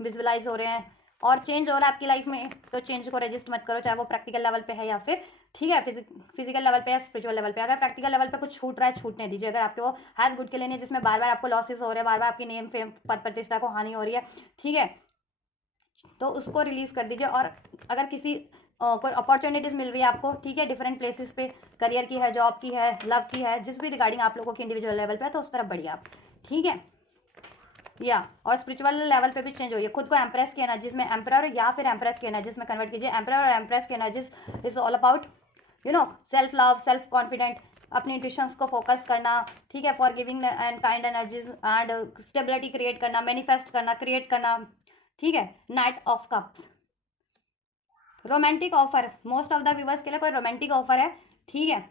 विजुअलाइज हो रहे हैं, और चेंज हो रहा है आपकी लाइफ में, तो चेंज को रजिस्ट मत करो, चाहे वो प्रैक्टिकल लेवल पे है या फिर ठीक है, फिजिकल लेवल पे या स्पिरिचुअल लेवल पे। अगर प्रैक्टिकल लेवल पे कुछ छूट रहा है, छूटने दीजिए। अगर आपके वो हैज़ गुड के लिए नहीं, जिसमें बार बार आपको लॉसेस हो रहे हैं, बार बार आपकी नेम फेम पद प्रतिष्ठा को हानि हो रही है, ठीक है, तो उसको रिलीज कर दीजिए। और अगर किसी कोई अपॉर्चुनिटीज़ मिल रही है आपको, ठीक है, डिफरेंट प्लेसेस पे, करियर की है, जॉब की है, लव की है, जिस भी रिगार्डिंग आप लोगों के इंडिविजुअल लेवल पे है, तो उस तरफ बढ़िए आप, ठीक है। या और स्पिरिचुअल लेवल पे भी चेंज होइए। खुद को एम्प्रेस की एनर्जीज में, एम्परर या फिर एम्प्रेस की एनर्जीज में कन्वर्ट कीजिए। एम्परर और एम्प्रेस की energies is all about self love, self confident, अपनी इंट्यूशंस को फोकस करना, ठीक है, for giving and kind energies and stability create करना, मैनिफेस्ट करना, क्रिएट करना, ठीक है। Night of cups, romantic offer, most of the viewers के लिए कोई रोमांटिक ऑफर है, ठीक है।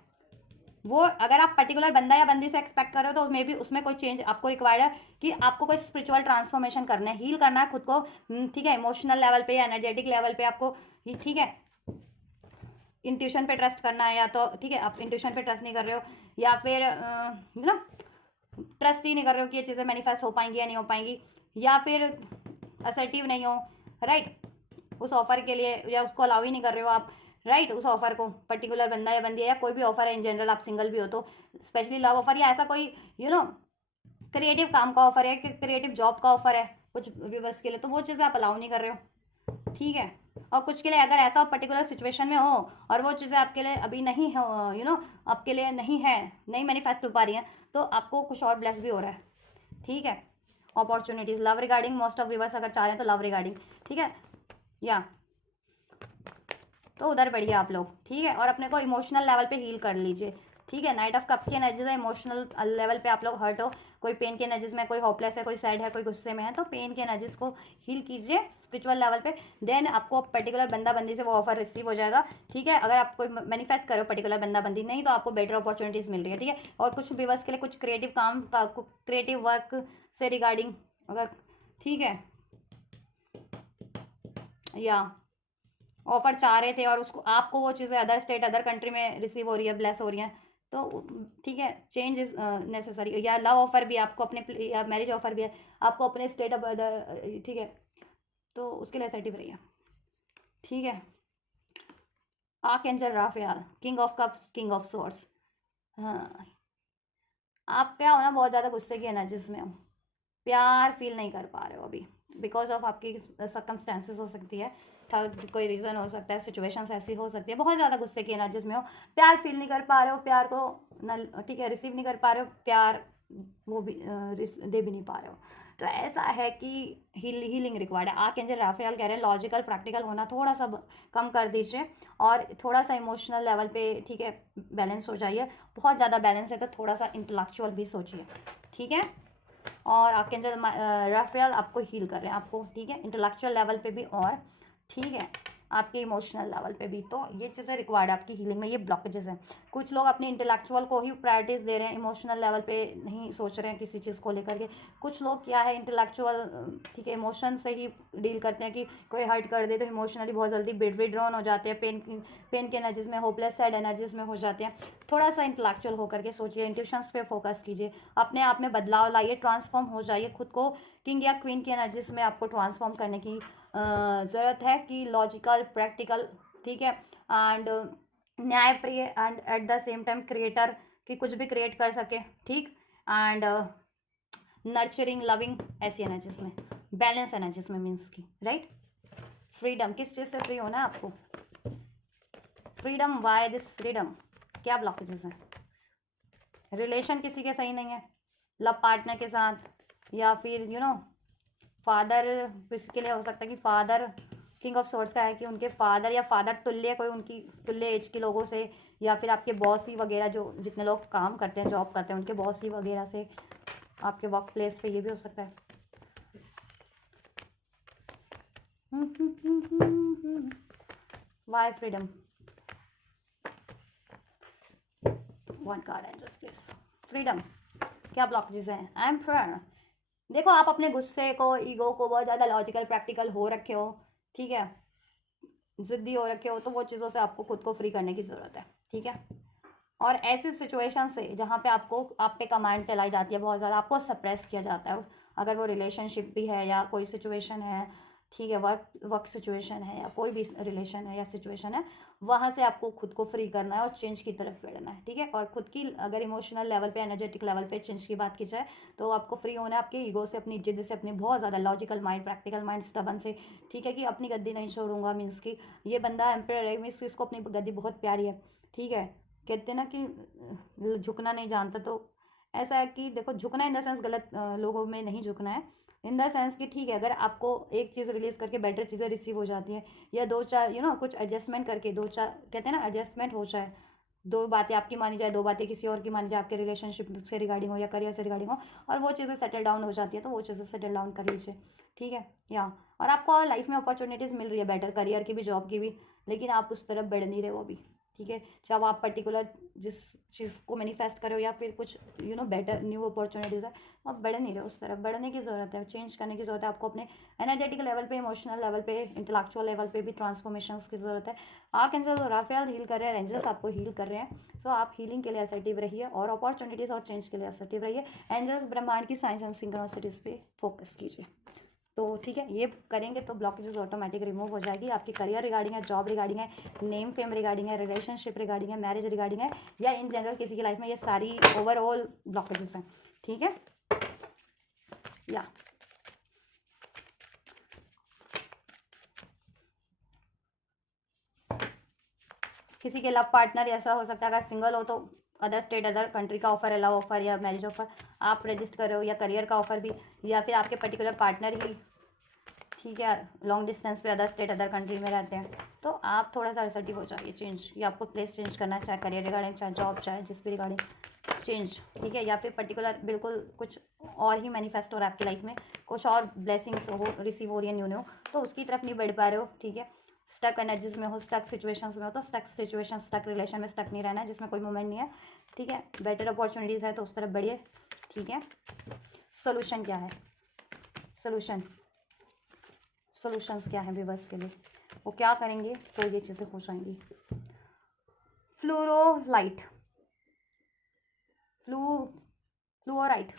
वो अगर आप पर्टिकुलर बंदा या बंदी से एक्सपेक्ट कर रहे हो तो मे बी उसमें कोई चेंज आपको रिक्वायर्ड है कि आपको कोई स्पिरिचुअल ट्रांसफॉर्मेशन करना है, हील करना है खुद को, ठीक है, इमोशनल लेवल पे या एनर्जेटिक लेवल पे आपको, ठीक है, इंट्यूशन पे ट्रस्ट करना है, या तो ठीक है आप इंट्यूशन पे ट्रस्ट नहीं कर रहे हो, या फिर ट्रस्ट ही नहीं कर रहे हो कि ये चीज़ें मैनिफेस्ट हो पाएंगी या नहीं हो पाएंगी, या फिर असर्टिव नहीं हो, राइट, उस ऑफर के लिए, या उसको अलाउ ही नहीं कर रहे हो आप, राइट, उस ऑफर को, पर्टिकुलर बंदा या बंदी है, या कोई भी ऑफर है इन जनरल, आप सिंगल भी हो तो, स्पेशली लव ऑफर या ऐसा कोई क्रिएटिव काम का ऑफर है, क्रिएटिव जॉब का ऑफर है कुछ व्यूवर्स के लिए, तो वो चीज़ें आप अलाउ नहीं कर रहे हो, ठीक है। और कुछ के लिए अगर ऐसा पर्टिकुलर सिचुएशन में हो और वो चीज़ें आपके लिए अभी नहीं हो, आपके लिए नहीं है, नहीं मैनिफेस्ट हो पा रही हैं, तो आपको कुछ और ब्लेस भी हो रहा है, ठीक है। Opportunities love regarding, most of viewers अगर चाह रहे हैं तो लव रिगार्डिंग, ठीक है, या तो उधर बढ़िए आप लोग, ठीक है। और अपने को इमोशनल लेवल पे हील कर लीजिए, ठीक है। नाइट ऑफ कप्स की एनर्जीज है, इमोशनल लेवल पे आप लोग हर्ट हो, कोई पेन की एनर्जीज में, कोई होपलेस है, कोई सैड है, कोई गुस्से में है, तो पेन की एनर्जीज को हील कीजिए स्पिरिचुअल लेवल पे। देन आपको पर्टिकुलर बंदा बंदी से वो ऑफर रिसीव हो जाएगा, ठीक है। अगर आप कोई मैनिफेस्ट करो पर्टिकुलर बंदा बंदी, नहीं तो आपको बेटर अपॉर्चुनिटीज़ मिल रही है, ठीक है। और कुछ व्यूवर्स के लिए कुछ क्रिएटिव काम का, क्रिएटिव वर्क से रिगार्डिंग अगर, ठीक है, या ऑफर चाह रहे थे और उसको आपको वो चीज़ें अदर स्टेट, अदर कंट्री में रिसीव हो रही है, ब्लेस हो रही हैं, तो ठीक है, चेंज इज़ नेसेसरी। या लव ऑफर भी आपको अपने, या मैरिज ऑफर भी है आपको अपने स्टेट ऑफ अदर, ठीक है, तो उसके लिए असर्टिव रहिए, ठीक है। Archangel Raphael, king of cup, king of swords, हाँ, आप क्या हो ना, बहुत ज़्यादा गुस्से की एनर्जीज में हो, प्यार फील नहीं कर पा रहे हो अभी, बिकॉज ऑफ आपकी सर्कमस्टेंसेस हो सकती है, कोई रीज़न हो सकता है, सिचुएशंस ऐसी हो सकती है, बहुत ज़्यादा गुस्से की एनर्जीज में हो, प्यार फील नहीं कर पा रहे हो, प्यार को ठीक है रिसीव नहीं कर पा रहे हो, प्यार वो भी दे भी नहीं पा रहे हो, तो ऐसा है कि हीलिंग रिक्वायर्ड है। आर्कएंजल राफेल कह रहे हैं लॉजिकल प्रैक्टिकल होना थोड़ा सा कम कर दीजिए, और थोड़ा सा इमोशनल लेवल पे, ठीक है, बैलेंस हो जाइए। बहुत ज़्यादा बैलेंस है तो थोड़ा सा इंटेलेक्चुअल भी सोचिए, ठीक है। और आर्कएंजल राफेल आपको हील कर रहे हैं आपको, ठीक है, इंटेलेक्चुअल लेवल पे भी, और ठीक है आपके इमोशनल लेवल पे भी, तो ये चीज़ें रिक्वायर्ड है आपकी हीलिंग में। ये ब्लॉकेजेस हैं, कुछ लोग अपने इंटेलेक्चुअल को ही प्रायोरिटीज दे रहे हैं, इमोशनल लेवल पे नहीं सोच रहे हैं किसी चीज़ को लेकर के। कुछ लोग क्या है, इंटेलेक्चुअल, ठीक है, इमोशन से ही डील करते हैं कि कोई हर्ट कर दे तो इमोशनली बहुत जल्दी विड्रॉन हो जाते हैं, पेन के एनर्जीज में, होपलेस सैड एनर्जीज में हो जाते हैं। थोड़ा सा इंटेलेक्चुअल होकर के सोचिए, इंट्यूशंस पे फोकस कीजिए, अपने आप में बदलाव लाइए, ट्रांसफॉर्म हो जाइए, खुद को किंग या क्वीन की एनर्जीज में आपको ट्रांसफॉर्म करने की ज़रूरत है, कि लॉजिकल, प्रैक्टिकल, ठीक है, एंड न्यायप्रिय, and at the same time creator, कि कुछ भी क्रिएट कर सके, ठीक, एंड नर्चरिंग, लविंग, ऐसी एनर्जीज में, बैलेंस एनर्जीज में, मीन्स की, राइट। फ्रीडम, किस चीज़ से फ्री होना है आपको, फ्रीडम, वाई दिस फ्रीडम, क्या ब्लॉकेजेस हैं, रिलेशन किसी के सही नहीं है, लव पार्टनर के साथ, या फिर फादर, किसके लिए हो सकता है कि फादर, किंग ऑफ सोर्स का है कि उनके फादर या फादर तुल्य, कोई उनकी तुल्य एज के लोगों से, या फिर आपके बॉस ही वगैरह, जो जितने लोग काम करते हैं, जॉब करते हैं, उनके बॉस ही वगैरह से, आपके वर्क प्लेस पे, ये भी हो सकता है। Why freedom, one card angels please, freedom, क्या ब्लॉकेजेस हैं, आई एम फ्रेंड। देखो आप अपने गुस्से को, ईगो को, बहुत ज़्यादा लॉजिकल प्रैक्टिकल हो रखे हो, ठीक है, ज़िद्दी हो रखे हो, तो वो चीज़ों से आपको खुद को फ्री करने की ज़रूरत है, ठीक है। और ऐसी सिचुएशन से जहाँ पे आपको, आप पे कमांड चलाई जाती है, बहुत ज़्यादा आपको सप्रेस किया जाता है, अगर वो रिलेशनशिप भी है या कोई सिचुएशन है, ठीक है, वर्क सिचुएशन है या कोई भी रिलेशन है या सिचुएशन है, वहाँ से आपको खुद को फ्री करना है और चेंज की तरफ बढ़ना है। ठीक है, और खुद की अगर इमोशनल लेवल पे, एनर्जेटिक लेवल पे चेंज की बात की जाए तो आपको फ्री होना है आपके ईगो से, अपनी जिद से, अपनी बहुत ज़्यादा logical mind, practical mind, stubborn से। ठीक है, कि अपनी गद्दी नहीं छोड़ूंगा, मीन्स कि ये बंदा एम्पर है, मीन्स इसको अपनी गद्दी बहुत प्यारी है। ठीक है, कहते हैं ना कि झुकना नहीं जानता, तो ऐसा है कि देखो, झुकना इन द सेंस गलत लोगों में नहीं झुकना है, इन द सेंस कि ठीक है, अगर आपको एक चीज़ रिलीज करके बेटर चीज़ें रिसीव हो जाती हैं, या दो चार कुछ एडजस्टमेंट करके, दो चार कहते हैं ना एडजस्टमेंट हो जाए, दो बातें आपकी मानी जाए, दो बातें किसी और की मानी जाए, आपके रिलेशनशिप से रिगार्डिंग हो या करियर से रिगार्डिंग हो, और वो चीज़ें सेटल डाउन हो जाती है, तो वो चीज़ें सेटल डाउन कर लीजिए। ठीक है, या और आपको लाइफ में अपॉर्चुनिटीज़ मिल रही है बेटर करियर की भी, जॉब की भी, लेकिन आप उस तरफ बढ़ नहीं रहे हो अभी। ठीक है, चाहे आप पर्टिकुलर जिस चीज़ को मैनिफेस्ट करो या फिर कुछ बेटर न्यू अपॉर्चुनिटीज़ है, आप बढ़ नहीं रहे उस तरफ। बढ़ने की ज़रूरत है, चेंज करने की ज़रूरत है आपको, अपने एनर्जेटिक लेवल पे, इमोशनल लेवल पे, इंटेलेक्चुअल लेवल पे भी ट्रांसफॉर्मेशंस की ज़रूरत है। आर्कएंजल राफेल हील कर रहे हैं, एंजल्स आपको हील कर रहे हैं। सो आप हीलिंग के लिए असर्टिव रहिए और अपॉर्चुनिटीज़ और चेंज के लिए असर्टिव रहिए। एंजल्स ब्रह्मांड की साइंस एंड सिंक्रोनिसिटीज़ पे फोकस कीजिए। तो ठीक है, ये करेंगे तो ब्लॉकेजेस ऑटोमेटिक रिमूव हो जाएगी। आपकी करियर रिगार्डिंग है, जॉब रिगार्डिंग है, नेम फेम रिगार्डिंग है, रिलेशनशिप रिगार्डिंग है, मैरिज रिगार्डिंग है, या इन जनरल किसी की लाइफ में, ये सारी ओवरऑल ब्लॉकेजेस हैं। ठीक है, या किसी के लव पार्टनर ऐसा हो सकता है, अगर सिंगल हो तो अदर स्टेट, अदर कंट्री का ऑफर है, लव ऑफर या मैरिज ऑफर आप रजिस्ट कर रहे हो, या करियर का ऑफर भी, या फिर आपके पर्टिकुलर पार्टनर ही ठीक है लॉन्ग डिस्टेंस पे अदर स्टेट, अदर कंट्री में रहते हैं, तो आप थोड़ा सा असर्टिव हो जाइए। चेंज, या आपको प्लेस चेंज करना है, चाहे करियर रिगार्डिंग, चाहे जॉब, चाहे जिस भी रिगार्डिंग, चेंज। ठीक है, या फिर पर्टिकुलर बिल्कुल कुछ और ही मैनिफेस्ट हो रहा है आपकी लाइफ में, कुछ और ब्लेसिंग्स हो रिसीव हो रही है न्यू, तो उसकी तरफ नहीं बढ़ पा रहे हो। ठीक है, स्टक एनर्जीज में हो, स्टक सिचुएशंस में हो, तो स्टक सिचुएशन, स्टक रिलेशन में स्टक नहीं रहना है जिसमें कोई मूवमेंट नहीं है। ठीक है, बेटर अपॉर्चुनिटीज़ है तो उस तरफ बढ़िए। ठीक है, सोल्यूशन क्या है, सोल्यूशंस क्या हैं व्यूवर्स के लिए, वो क्या करेंगे तो ये चीज़ें हो जाएंगी। फ्लोरोलाइट, फ्लूओराइट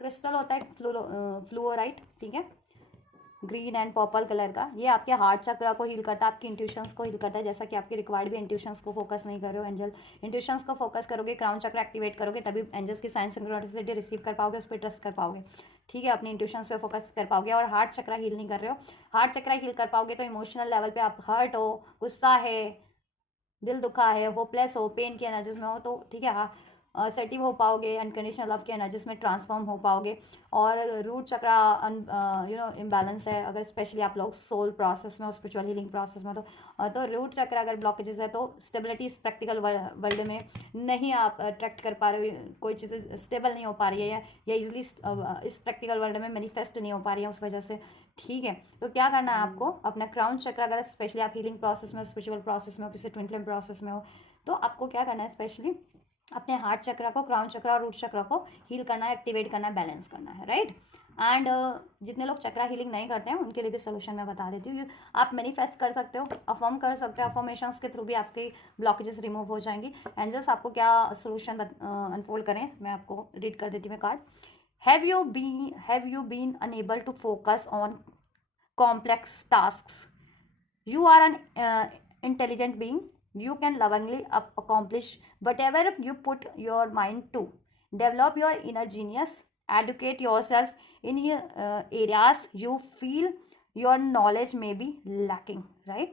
क्रिस्टल होता है, फ्लूओराइट। ठीक है, ग्रीन एंड पर्पल कलर का, ये आपके हार्ट चक्र को हील करता है, आपकी इंट्यूशंस को हील करता है, जैसा कि आपकी रिक्वायर्ड भी इंट्यूशंस को फोकस नहीं कर रहे हो एंजल, इंट्यूशंस को फोकस करोगे, क्राउन चक्र एक्टिवेट करोगे, तभी एंजल्स की साइंस सिंक्रोनिसिटी रिसीव कर पाओगे, उस पर ट्रस्ट कर पाओगे। ठीक है, अपनी इंट्यूशंस पे फोकस कर पाओगे, और हार्ट चक्र हील नहीं कर रहे हो, हार्ट चक्र हील कर पाओगे तो इमोशनल लेवल पे आप हर्ट हो, गुस्सा है, दिल दुखा है, होपलेस हो, पेन की एनर्जीज में हो, तो ठीक है हाँ असर्टिव हो पाओगे, अनकंडीशनल लव के एनर्जीज में ट्रांसफॉर्म हो पाओगे। और रूट चक्रा इम्बैलेंस है, अगर स्पेशली आप लोग सोल प्रोसेस में हो, स्पिरिचुअल हीलिंग प्रोसेस में, तो रूट चक्रा अगर ब्लॉकेजेस है तो स्टेबिलिटी इस प्रैक्टिकल वर्ल्ड में नहीं आप अट्रैक्ट कर पा रहे हो, कोई चीज़ें स्टेबल नहीं हो पा रही है, या इजिली इस प्रैक्टिकल वर्ल्ड में मैनिफेस्ट नहीं हो पा रही है उस वजह से। ठीक है, तो क्या करना है आपको, अपना क्राउन चक्र, अगर स्पेशली आप हीलिंग प्रोसेस में, स्पिरिचुअल प्रोसेस में हो, किसी ट्विन फ्लेम प्रोसेस में हो, तो आपको क्या करना है, स्पेशली अपने हार्ट चक्र को, क्राउन चक्र और रूट चक्र को हील करना है, एक्टिवेट करना है, बैलेंस करना है, राइट। एंड जितने लोग चक्रा हीलिंग नहीं करते हैं उनके लिए भी सोल्यूशन मैं बता देती हूँ। आप मैनिफेस्ट कर सकते हो, अफर्म कर सकते हो, अफर्मेशंस के थ्रू भी आपकी ब्लॉकेजेस रिमूव हो जाएंगी। एंजल्स आपको क्या सोल्यूशन अनफोल्ड करें, मैं आपको रीड कर देती हूँ card. Have you been unable to focus on complex tasks? You are an intelligent being. You can lovingly accomplish whatever you put your mind to. Develop your inner genius. Educate yourself in areas you feel your knowledge may be lacking. Right?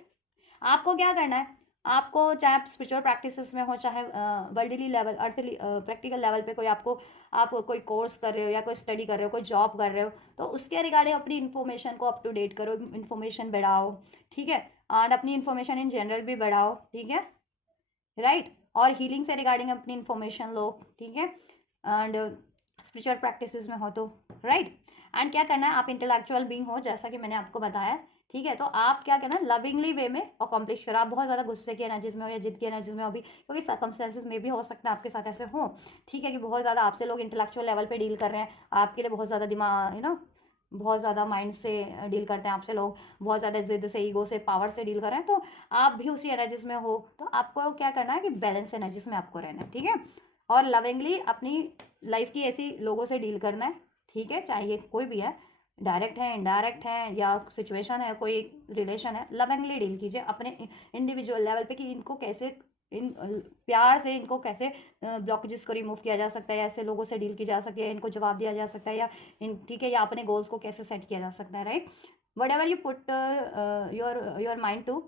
आपको क्या करना है, आपको चाहे आप स्पिरिचुअल प्रैक्टिसेस में हो, चाहे worldly level, earthly practical level पे कोई आपको, आप कोई कोर्स कर रहे हो या कोई स्टडी कर रहे हो, कोई जॉब कर रहे हो, तो उसके रिगार्डिंग अपनी इन्फॉर्मेशन को अप टू डेट करो, इन्फॉर्मेशन बढ़ाओ। ठीक है, एंड अपनी इन्फॉर्मेशन इन जनरल भी बढ़ाओ। ठीक है, राइट, और हीलिंग से रिगार्डिंग अपनी इन्फॉर्मेशन लो। ठीक है, एंड स्पिरिचुअल प्रैक्टिसेस में हो तो राइट। एंड क्या करना है, आप इंटेलेक्चुअल बीइंग हो जैसा कि मैंने आपको बताया। ठीक है, तो आप क्या करना है, लविंगली वे में अकॉम्प्लिश करो। आप बहुत ज़्यादा गुस्से की एनर्जीज में हो या जिद की एनर्जीज में हो भी, क्योंकि सर्कमस्टेंसेज में भी हो सकता है आपके साथ ऐसे हो। ठीक है, कि बहुत ज़्यादा आपसे लोग इंटेलेक्चुअल लेवल पे डील कर रहे हैं, आपके लिए बहुत ज़्यादा दिमाग बहुत ज़्यादा माइंड से डील करते हैं आपसे लोग, बहुत ज़्यादा जिद से, ईगो से, पावर से डील कर रहे हैं, तो आप भी उसी एनर्जीज में हो, तो आपको क्या करना है कि बैलेंस एनर्जीज में आपको रहना है। ठीक है, और लविंगली अपनी लाइफ की ऐसी लोगों से डील करना है। ठीक है, चाहे ये कोई भी है, डायरेक्ट है, इनडायरेक्ट है, या सिचुएशन है, कोई रिलेशन है, लविंगली डील कीजिए अपने इंडिविजुअल लेवल पे कि इनको कैसे प्यार से इनको कैसे ब्लॉकेजेस को रिमूव किया जा सकता है, या ऐसे लोगों से डील की जा सकती है, इनको जवाब दिया जा सकता है, या ठीक है, या अपने गोल्स को कैसे सेट किया जा सकता है, right. Whatever you put your mind to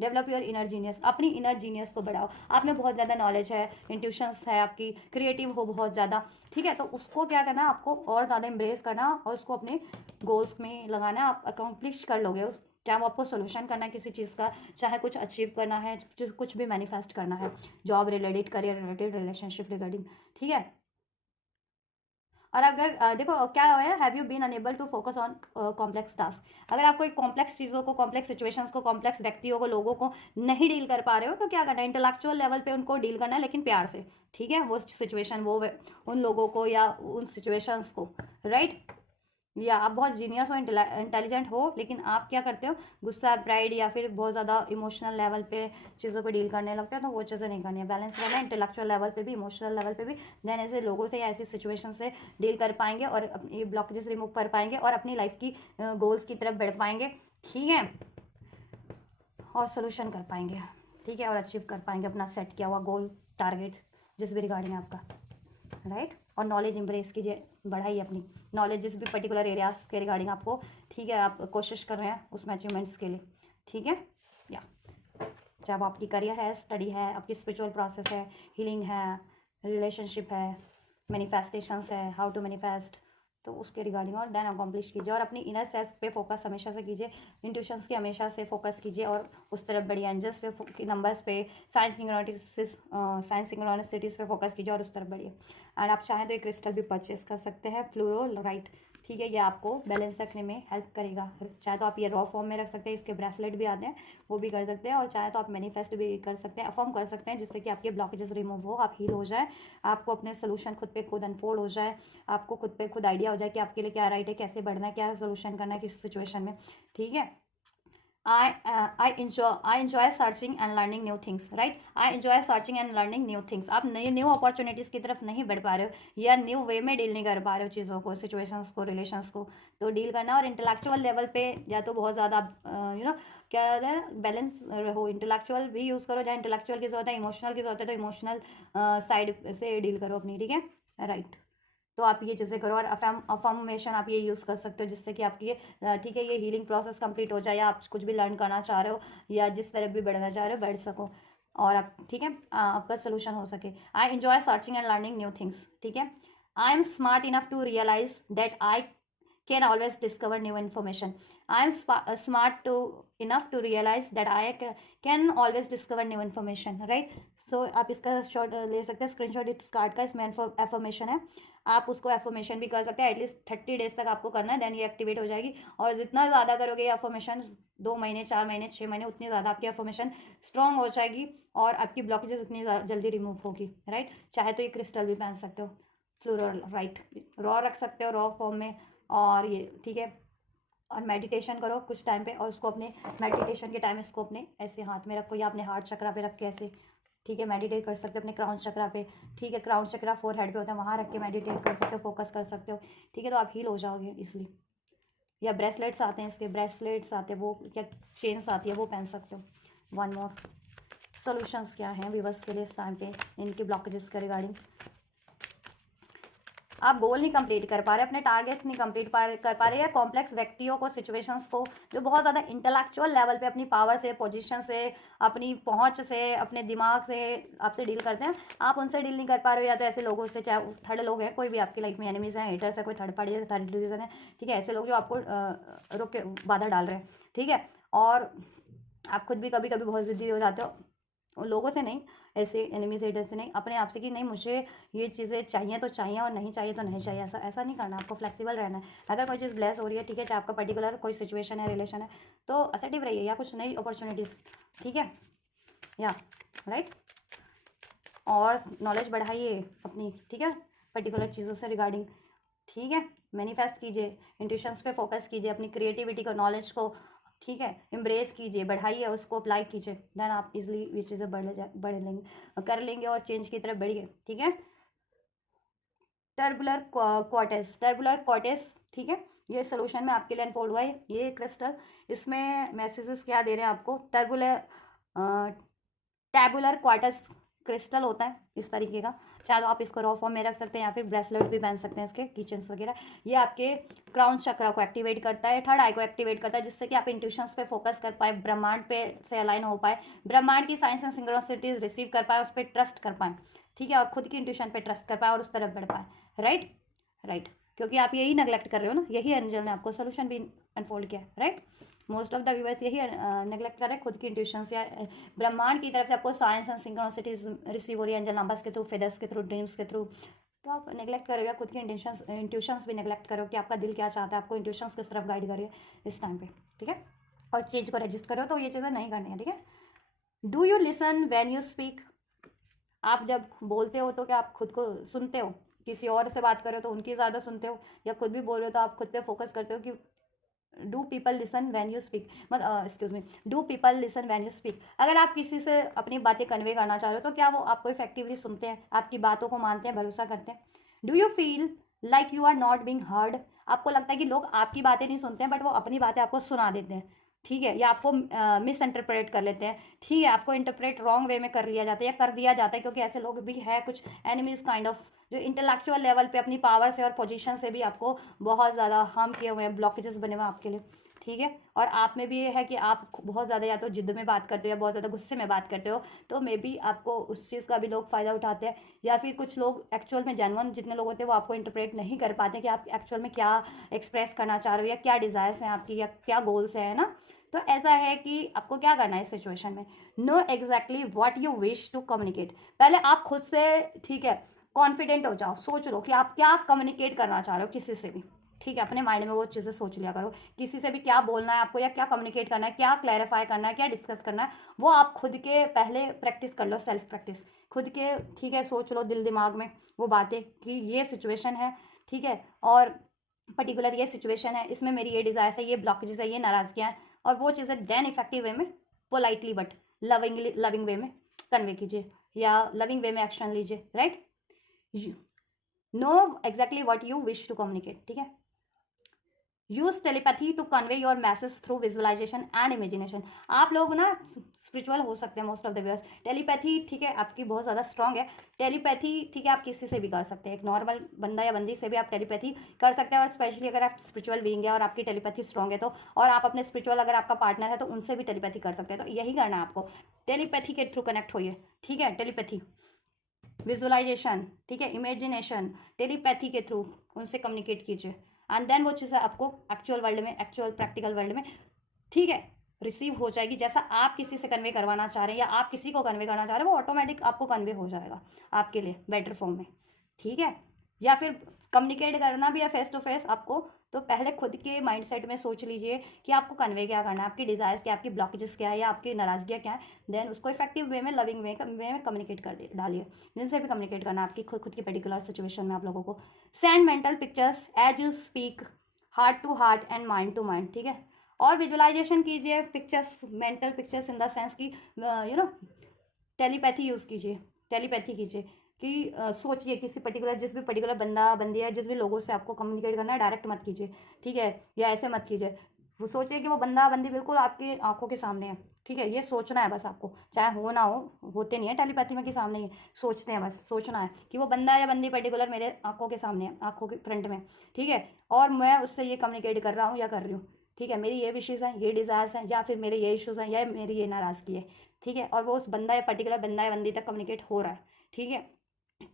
develop your inner genius, अपनी इनर जीनियस को बढ़ाओ। आप में बहुत ज़्यादा नॉलेज है, इंट्यूशंस है आपकी, क्रिएटिव हो बहुत ज़्यादा, ठीक है, तो उसको क्या करना है आपको और ज़्यादा एम्ब्रेस करना और उसको अपने गोल्स में लगाना, आप अकम्प्लिश कर लोगे। चाहे वो आपको सोल्यूशन करना है किसी चीज़ का, चाहे कुछ अचीव करना है, कुछ भी मैनिफेस्ट करना है, job related, career related, relationship regarding, ठीक है। और अगर देखो क्या है, have you been unable to focus on complex task, अगर आप कोई कॉम्प्लेक्स चीज़ों को, कॉम्प्लेक्स सिचुएशंस को, कॉम्प्लेक्स व्यक्तियों को, लोगों को नहीं डील कर पा रहे हो, तो क्या करना है, इंटेलेक्चुअल लेवल पे उनको डील करना है, लेकिन प्यार से, ठीक है, वो सिचुएशन, वो उन लोगों को या उन सिचुएशंस को, राइट। या आप बहुत जीनियस हो, इंटेलिजेंट हो, लेकिन आप क्या करते हो, गुस्सा, प्राइड, या फिर बहुत ज़्यादा इमोशनल लेवल पे चीज़ों को डील करने लगते हो, तो वो चीज़ें नहीं करनी है, बैलेंस करना है, इंटेलेक्चुअल लेवल पे भी, इमोशनल लेवल पे भी। देन ऐसे लोगों से या ऐसी सिचुएशन से डील कर पाएंगे और ये ब्लॉकेजेस रिमूव कर पाएंगे और अपनी लाइफ की गोल्स की तरफ बढ़ पाएंगे, ठीक है, और सोल्यूशन कर पाएंगे, ठीक है, और अचीव कर पाएंगे अपना सेट किया हुआ गोल, टारगेट, जिस भी रिगार्डिंग आपका, राइट। और नॉलेज इंप्रेस कीजिए, बढ़ाइए अपनी नॉलेज जिस भी पर्टिकुलर एरियाज के रिगार्डिंग आपको, ठीक है, आप कोशिश कर रहे हैं उसमें अचीवमेंट्स के लिए, ठीक है। या चाहे वो आपकी करियर है, स्टडी है, आपकी स्पिरिचुअल प्रोसेस है, हीलिंग है, रिलेशनशिप है, मैनिफेस्टेशंस है, हाउ टू मैनिफेस्ट, तो उसके रिगार्डिंग और देन अकॉम्प्लिश कीजिए, और अपनी इनर सेल्फ पे फोकस हमेशा से कीजिए, इंट्यूशंस की हमेशा से फोकस कीजिए, और उस तरफ बढ़िया एंजल्स पे, नंबर्स पे, साइंस सिंक्रोनिसिटीज़ पे फोकस कीजिए और उस तरफ बढ़िए। एंड आप चाहें तो एक क्रिस्टल भी परचेस कर सकते हैं, फ्लोरोलाइट, ठीक है, ये आपको बैलेंस रखने में हेल्प करेगा। चाहे तो आप ये रॉ फॉर्म में रख सकते हैं, इसके ब्रेसलेट भी आते हैं, वो भी कर सकते हैं, और चाहे तो आप मैनिफेस्ट भी कर सकते हैं, अफर्म कर सकते हैं, जिससे कि आपके ब्लॉकेजेस रिमूव हो, आप हील हो जाए, आपको अपने सोल्यूशन खुद पे खुद अनफोल्ड हो जाए, आपको खुद पे खुद आइडिया हो जाए कि आपके लिए क्या राइट है, कैसे बढ़ना है, क्या सोल्यूशन करना है किस सिचुएशन में, ठीक है। I enjoy searching and learning new things, right? I enjoy searching and learning new things. आप नई न्यू अपॉर्चुनिटीज़ की तरफ नहीं बढ़ पा रहे हो, या न्यू वे में डील नहीं कर पा रहे हो चीज़ों को, सिचुएशंस को, रिलेशंस को, तो डील करना, और इंटेलेक्चुअल लेवल पे या तो बहुत ज़्यादा क्या है, बैलेंस रहो, इंटेलेक्चुअल भी यूज़ करो जहाँ इंटेलेक्चुअल की जरूरत है, इमोशनल की जरूरत है तो इमोशनल साइड से डील करो अपनी, ठीक है, राइट। तो आप ये चीज़ें करो, और अफर्मेशन आप ये यूज़ कर सकते हो, जिससे कि आपकी ठीक है, ये हीलिंग प्रोसेस कंप्लीट हो जाए, या आप कुछ भी लर्न करना चाह रहे हो, या जिस तरफ भी बढ़ना चाह रहे हो बढ़ सको, और आप, ठीक है, आपका सोल्यूशन हो सके। I enjoy searching and learning new things, ठीक है। I am smart enough to realise that I can always discover new information. I am smart to enough to realize that I can always discover new information, right? So आप इसका शॉट ले सकते हैं, स्क्रीनशॉट इस कार्ड का, इसमें एफर्मेशन है, आप उसको एफर्मेशन भी कर सकते हैं, एटलीस्ट 30 डेज तक आपको करना है, देन ये एक्टिवेट हो जाएगी, और जितना ज़्यादा करोगे ये एफर्मेशन, 2 महीने, 4 महीने, 6 महीने, उतनी ज़्यादा आपकी एफर्मेशन स्ट्रॉन्ग हो जाएगी, और आपकी ब्लॉकेजेस उतनी जल्दी रिमूव होगी, राइट। चाहे तो ये क्रिस्टल भी पहन सकते हो, फ्लोरल, राइट, रॉ रख सकते हो, रॉ फॉर्म में, और ये, ठीक है, और मेडिटेशन करो कुछ टाइम पे, और उसको अपने मेडिटेशन के टाइम इसको अपने ऐसे हाथ में रखो, या अपने हार्ट चक्रा पे रख के ऐसे, ठीक है, मेडिटेट कर सकते हो अपने क्राउन चक्रा पे, ठीक है, क्राउन चक्रा फोरहेड पे होता है, वहाँ रख के मेडिटेट कर सकते हो, फोकस कर सकते हो, ठीक है, तो आप हील हो जाओगे इसलिए। या ब्रेसलेट्स आते हैं, इसके ब्रेसलेट्स आते हैं, वो क्या चेन्स आती है, वो पहन सकते हो। वन मोर सोल्यूशंस क्या हैं व्यूअर्स के लिए इस टाइम पे इनकी ब्लॉकेजेस के रिगार्डिंग। आप गोल नहीं कंप्लीट कर पा रहे, अपने टारगेट्स नहीं कंप्लीट कर पा रहे, या कॉम्प्लेक्स व्यक्तियों को, सिचुएशंस को, जो बहुत ज़्यादा इंटेलेक्चुअल लेवल पे अपनी पावर से, पोजीशन से, अपनी पहुंच से, अपने दिमाग से आपसे डील करते हैं, आप उनसे डील नहीं कर पा रहे हो, या तो ऐसे लोगों से, चाहे थर्ड लोग हैं, कोई भी आपकी लाइफ में एनिमीज हैं, हेटर्स है, कोई थर्ड पार्टी है, थर्ड डिवीजन है, ठीक है, ऐसे लोग जो आपको रोक के बाधा डाल रहे हैं, ठीक है, और आप खुद भी कभी कभी बहुत ज़िद्दी हो जाते हो, उन लोगों से नहीं, ऐसे एनिमीज हेटर से नहीं, अपने आप से, कि नहीं मुझे ये चीज़ें चाहिए तो चाहिए, और नहीं चाहिए तो नहीं चाहिए, ऐसा ऐसा नहीं करना, आपको फ्लेक्सिबल रहना है। अगर कोई चीज़ ब्लेस हो रही है, ठीक है, चाहे आपका पर्टिकुलर कोई सिचुएशन है, रिलेशन है, तो असर्टिव रहिए, या कुछ नई अपॉर्चुनिटीज़, ठीक है, या राइट, और नॉलेज बढ़ाइए अपनी, ठीक है, पर्टिकुलर चीज़ों से रिगार्डिंग, ठीक है, मैनिफेस्ट कीजिए, इंट्यूशंस पे फोकस कीजिए, अपनी क्रिएटिविटी को, नॉलेज को, ठीक है, एम्ब्रेस कीजिए, बढ़ाइए, उसको अप्लाई कीजिए, देन आप इजीली ये चीज़ें बढ़ लेंगे, कर लेंगे, और चेंज की तरफ बढ़िए, ठीक है। टर्बुलर क्वार्टेस ठीक है, ये सोल्यूशन में आपके लिए अनफोल्ड हुआ है। ये क्रिस्टल, इसमें मैसेजेस क्या दे रहे हैं आपको, टैबुलर क्वार्टज क्रिस्टल होता है इस तरीके का। चाहे तो आप इसको रॉ फॉर्म में रख सकते हैं या फिर ब्रेसलेट भी पहन सकते हैं इसके, किचन्स वगैरह। ये आपके क्राउन चक्र को एक्टिवेट करता है, थर्ड आई को एक्टिवेट करता है, जिससे कि आप इंट्यूशंस पे फोकस कर पाए, ब्रह्मांड पे से अलाइन हो पाए, ब्रह्मांड की साइंस एंड सिंक्रोनिसिटीज रिसीव कर पाए, उस पर ट्रस्ट कर पाए, ठीक है, और खुद की इंट्यूशन पे ट्रस्ट कर पाए और उस तरफ बढ़ पाए। राइट राइट, क्योंकि आप यही नेग्लेक्ट कर रहे हो ना, यही एंजल ने आपको सोल्यूशन भी अनफोल्ड किया। Right, most of the viewers यही नेग्लेक्ट कर रहे हैं, खुद की इंट्यूशंस या ब्रह्मांड की तरफ से आपको साइंस एंड सिंक्रोनिसिटीज रिसीव हो रही है एंजल नंबर्स के थ्रू, फेदर्स के थ्रू, ड्रीम्स के थ्रू। तो आप नेग्लेक्ट करो या खुद की इंट्यूशंस भी नेग्लेक्ट करो कि आपका दिल क्या चाहता है, आपको इंट्यूशंस किस तरफ गाइड करिए इस टाइम पे। ठीक है, और चीज़ को रजिस्ट करो, तो ये चीज़ें नहीं करनी है। ठीक है, do you listen when you speak, आप जब बोलते हो तो क्या आप खुद को सुनते हो, किसी और से बात करो तो उनकी ज़्यादा सुनते हो, या खुद भी बोल रहे हो तो आप खुद पे फोकस करते हो कि do people listen when you speak, मतलब excuse me, do people listen when you speak. अगर आप किसी से अपनी बातें कन्वे करना चाह रहे हो तो क्या वो आपको इफेक्टिवली सुनते हैं, आपकी बातों को मानते हैं, भरोसा करते हैं। Do you feel like you are not being heard, आपको लगता है कि लोग आपकी बातें नहीं सुनते हैं बट वो अपनी बातें आपको सुना देते हैं, ठीक है, या आपको मिस इंटरप्रेट कर लेते हैं, ठीक है, आपको इंटरप्रेट रॉन्ग वे में कर लिया जाता है या कर दिया जाता है, क्योंकि ऐसे लोग भी है कुछ एनिमीज काइंड ऑफ, जो इंटेलेक्चुअल लेवल पे अपनी पावर से और पोजीशन से भी आपको बहुत ज़्यादा हार्म किए हुए हैं, ब्लॉकेजेस बने हुए हैं आपके लिए। ठीक है, और आप में भी ये है कि आप बहुत ज़्यादा या तो जिद में बात करते हो या बहुत ज़्यादा गुस्से में बात करते हो, तो मे बी आपको उस चीज़ का भी लोग फ़ायदा उठाते हैं, या फिर कुछ लोग एक्चुअल में जेन्युइन जितने लोग होते हैं वो आपको इंटरप्रेट नहीं कर पाते कि आप एक्चुअल में क्या एक्सप्रेस करना चाह रहे हो या क्या डिज़ायर्स हैं आपकी या क्या गोल्स हैं, है ना। तो ऐसा है कि आपको क्या करना है इस सिचुएशन में, know exactly what you wish to communicate. पहले आप खुद से, ठीक है, कॉन्फिडेंट हो जाओ, सोच लो कि आप क्या कम्युनिकेट करना चाह रहे हो किसी से भी। ठीक है, अपने माइंड में वो चीज़ें सोच लिया करो, किसी से भी क्या बोलना है आपको या क्या कम्युनिकेट करना है, क्या क्लैरिफाई करना है, क्या डिस्कस करना है, वो आप खुद के पहले प्रैक्टिस कर लो, सेल्फ प्रैक्टिस खुद के। ठीक है, सोच लो दिल दिमाग में वो बातें कि ये सिचुएशन है, ठीक है, और पर्टिकुलर ये सिचुएशन है, इसमें मेरी ये डिज़ायर्स है, ये ब्लॉकेजेस है, ये नाराज़गियाँ हैं, और वो चीज़ें देन इफेक्टिव वे में पोलाइटली बट लविंग वे में कन्वे कीजिए या लविंग वे में एक्शन लीजिए। Right, know exactly what you wish to communicate. ठीक है, use telepathy to convey your message through visualisation and imagination. आप लोग ना स्पिरिचुअल हो सकते हैं most of the viewers, telepathy, ठीक है, आपकी बहुत ज़्यादा स्ट्रॉन्ग है टेलीपैथी, ठीक है, आप किसी से भी कर सकते हैं, एक नॉर्मल बंदा या बंदी से भी आप टेलीपैथी कर सकते हैं, और स्पेशली अगर आप स्पिरिचुअल बीइंग है और आपकी टेलीपैथी स्ट्रॉन्ग है तो, और आप अपने स्पिरिचुअल अगर आपका पार्टनर है तो उनसे भी टेलीपैथी कर सकते हैं। तो यही करना है आपको, टेलीपैथी के थ्रू कनेक्ट होइए। ठीक है, टेलीपैथी, विजुअलाइजेशन, ठीक है, इमेजिनेशन, टेलीपैथी के थ्रू उनसे कम्युनिकेट कीजिए, एंड देन वो चीज़ें आपको एक्चुअल वर्ल्ड में, एक्चुअल प्रैक्टिकल वर्ल्ड में, ठीक है, रिसीव हो जाएगी। जैसा आप किसी से कन्वे करवाना चाह रहे हैं या आप किसी को कन्वे करना चाह रहे हैं, वो ऑटोमेटिक आपको कन्वे हो जाएगा आपके लिए बेटर फॉर्म में। ठीक है, या फिर कम्युनिकेट करना भी है फेस टू फेस आपको, तो पहले खुद के माइंडसेट में सोच लीजिए कि आपको कन्वे क्या करना है, आपकी डिज़ायर्स क्या, आपकी ब्लॉकेजेस क्या है या आपकी नाराज़गियाँ क्या है, देन उसको इफेक्टिव वे में, लविंग वे में कम्युनिकेट कर डालिए, जिनसे भी कम्युनिकेट करना है आपकी खुद की पर्टिकुलर सिचुएशन में आप लोगों को। Send mental pictures as you speak, heart to heart and mind to mind. ठीक है, और विजुअलाइजेशन कीजिए, pictures, mental pictures in the sense की टेलीपैथी यूज़ कीजिए, टेलीपैथी कीजिए कि सोचिए किसी पर्टिकुलर, जिस भी पर्टिकुलर बंदा बंदी है, जिस भी लोगों से आपको कम्युनिकेट करना है, डायरेक्ट मत कीजिए, ठीक है, या ऐसे मत कीजिए, वो सोचिए कि वो बंदा बंदी बिल्कुल आपकी आंखों के सामने है। ठीक है, ये सोचना है बस आपको, चाहे हो ना हो, होते नहीं है टेलीपैथी में कि सामने ही है, सोचते हैं बस, सोचना है कि वो बंदा या बंदी पर्टिकुलर मेरे आंखों के सामने है, आंखों के फ्रंट में, ठीक है, और मैं उससे ये कम्युनिकेट कर रहा हूँ या कर रही हूँ। ठीक है, मेरी ये विशेज़ हैं, ये डिज़ायर्स हैं, या फिर मेरे ये इश्यूज़ हैं, या मेरी ये नाराज़गी है। ठीक है, और वो उस बंदा या पर्टिकुलर बंदा या बंदी तक कम्युनिकेट हो रहा है। ठीक है,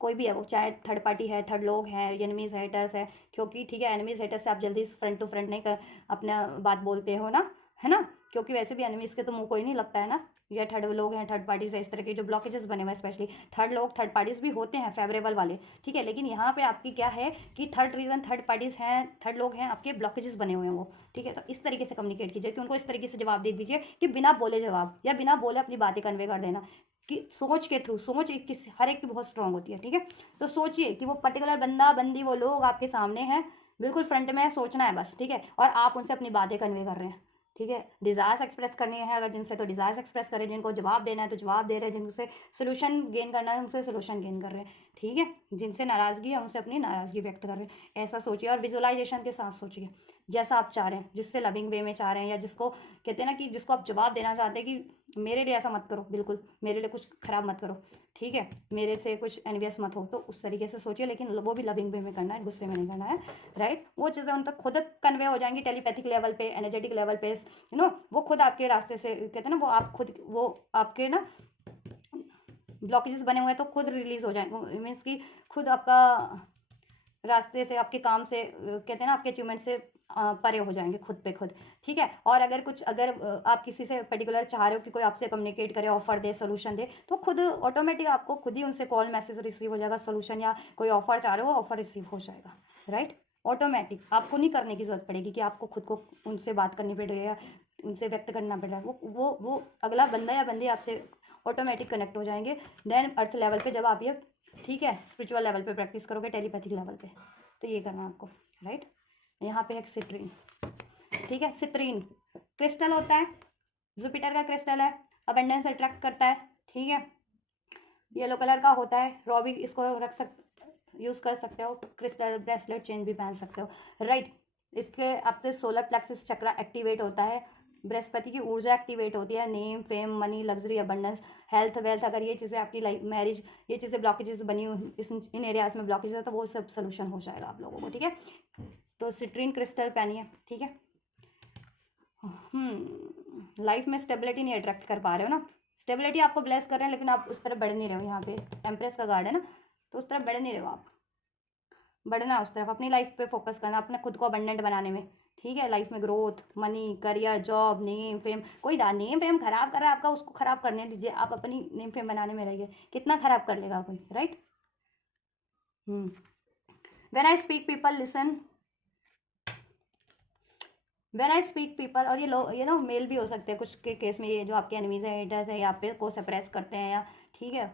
कोई भी है वो, चाहे थर्ड पार्टी है, थर्ड लोग हैं, एनिमीज हेटर्स है, क्योंकि ठीक है, एनिमीज हेटर्स से आप जल्दी फ्रंट टू फ्रंट नहीं कर अपना बात बोलते हो ना, है ना, क्योंकि वैसे भी एनिमीज के तो मुंह कोई नहीं लगता है ना। ये थर्ड लोग हैं, थर्ड पार्टीज है, इस तरह के जो ब्लॉकेजेस बने हुए हैं, स्पेशली थर्ड लोग, थर्ड पार्टीज भी होते हैं फेवरेबल वाले। ठीक है, लेकिन यहाँ पे आपकी क्या है कि थर्ड रीजन, थर्ड पार्टीज हैं, थर्ड लोग हैं, आपके ब्लॉकेजेस बने हुए हैं वो। ठीक है, तो इस तरीके से कम्युनिकेट कीजिए कि उनको इस तरीके से जवाब दे दीजिए कि बिना बोले जवाब, या बिना बोले अपनी बातें कन्वे कर देना, कि सोच के थ्रू, सोच एक किसी हर एक की बहुत स्ट्रांग होती है। ठीक है, तो सोचिए कि वो पर्टिकुलर बंदा बंदी, वो लोग आपके सामने हैं, बिल्कुल फ्रंट में है, सोचना है बस। ठीक है, और आप उनसे अपनी बातें कन्वे कर रहे हैं। ठीक है। डिज़ायर्स एक्सप्रेस करनी है अगर जिनसे, तो डिज़ायर्स एक्सप्रेस करें, जिनको जवाब देना है तो जवाब दे रहे हैं, जिनसे सोल्यूशन गेन करना है उनसे सोल्यूशन गेन कर रहे हैं, ठीक है। जिनसे नाराज़गी है उनसे अपनी नाराज़गी व्यक्त कर रहे हैं, ऐसा सोचिए। और विजुअलाइजेशन के साथ सोचिए, जैसा आप चाह रहे हैं, जिससे लविंग वे में चाह रहे हैं, या जिसको कहते हैं ना कि जिसको आप जवाब देना चाहते हैं कि मेरे लिए ऐसा मत करो, बिल्कुल मेरे लिए कुछ ख़राब मत करो, ठीक है, मेरे से कुछ एनवियस मत हो, तो उस तरीके से सोचिए। लेकिन वो भी लविंग वे में करना है, गुस्से में नहीं करना है, राइट। वो चीज़ें उन तक खुद कन्वे हो जाएंगी, टेलीपैथिक लेवल पे, एनर्जेटिक लेवल पे, वो खुद आपके रास्ते से, कहते हैं ना, वो आप खुद, वो आपके ना ब्लॉकेजेस बने हुए हैं तो खुद रिलीज हो जाएंगे, मीन्स कि खुद आपका रास्ते से, आपके काम से, कहते हैं ना, आपके अचीवमेंट से परे हो जाएंगे खुद पे खुद, ठीक है। और अगर आप किसी से पर्टिकुलर चाह रहे हो कि कोई आपसे कम्युनिकेट करे, ऑफर दे, सोल्यूशन दे, तो खुद ऑटोमेटिक आपको खुद ही उनसे कॉल मैसेज रिसीव हो जाएगा, सोल्यूशन या कोई ऑफर चाह रहे हो, ऑफर रिसीव हो जाएगा, राइट। ऑटोमेटिक आपको नहीं करने की जरूरत पड़ेगी कि आपको खुद को उनसे बात करनी पड़ रही है, उनसे व्यक्त करना पड़ रहा है, वो अगला बंदा या बंदी आपसे ऑटोमेटिक कनेक्ट हो जाएंगे। देन अर्थ लेवल पे जब आप ये, ठीक है, स्पिरिचुअल लेवल पे प्रैक्टिस करोगे, टेलीपैथिक लेवल पे, तो ये करना है आपको, राइट। यहाँ पे एक सिट्रीन, ठीक है, सिट्रीन क्रिस्टल होता है, जुपिटर का क्रिस्टल है, अबंडेंस अट्रैक्ट करता है, ठीक है। येलो कलर का होता है, रॉबी इसको यूज़ कर सकते हो, क्रिस्टल ब्रेसलेट चेन भी पहन सकते हो, राइट। इसके आपसे सोलर प्लेक्सिस चक्रा एक्टिवेट होता है, बृहस्पति की ऊर्जा एक्टिवेट होती है, name, fame, money, luxury, abundance, health, wealth, अगर ये चीज़ें आपकी लाइफ, मैरिज, ये चीज़ें ब्लॉकेजेस बनी हुई इन एरियाज में ब्लॉकेजेस है, तो वो सब सोल्यूशन हो जाएगा आप लोगों को, ठीक है। तो सिट्रीन क्रिस्टल पहनिए, ठीक है। लाइफ में स्टेबिलिटी नहीं अट्रैक्ट कर पा रहे हो ना, स्टेबिलिटी आपको ब्लेस कर रहे हैं लेकिन आप उस तरफ बढ़ नहीं रहे हो। यहाँ पे एम्प्रेस का कार्ड है ना, तो उस तरफ बढ़ नहीं रहे हो आप, बढ़ना उस तरफ, अपनी लाइफ पे फोकस करना, अपने खुद को अबंडेंट बनाने में, ठीक है। लाइफ में growth, money, career, job, name fame, कोई नेम फेम खराब कर रहा है आपका, उसको खराब करने दीजिए, आप अपनी नेम फेम बनाने में रहिए, कितना खराब कर लेगा कोई, right. When I speak people listen, when I speak people, और ये ना मेल भी हो सकते हैं कुछ के केस में, ये जो आपके एनिमीज हैं, हेटर्स हैं, या पे को सप्रेस करते हैं, या ठीक है,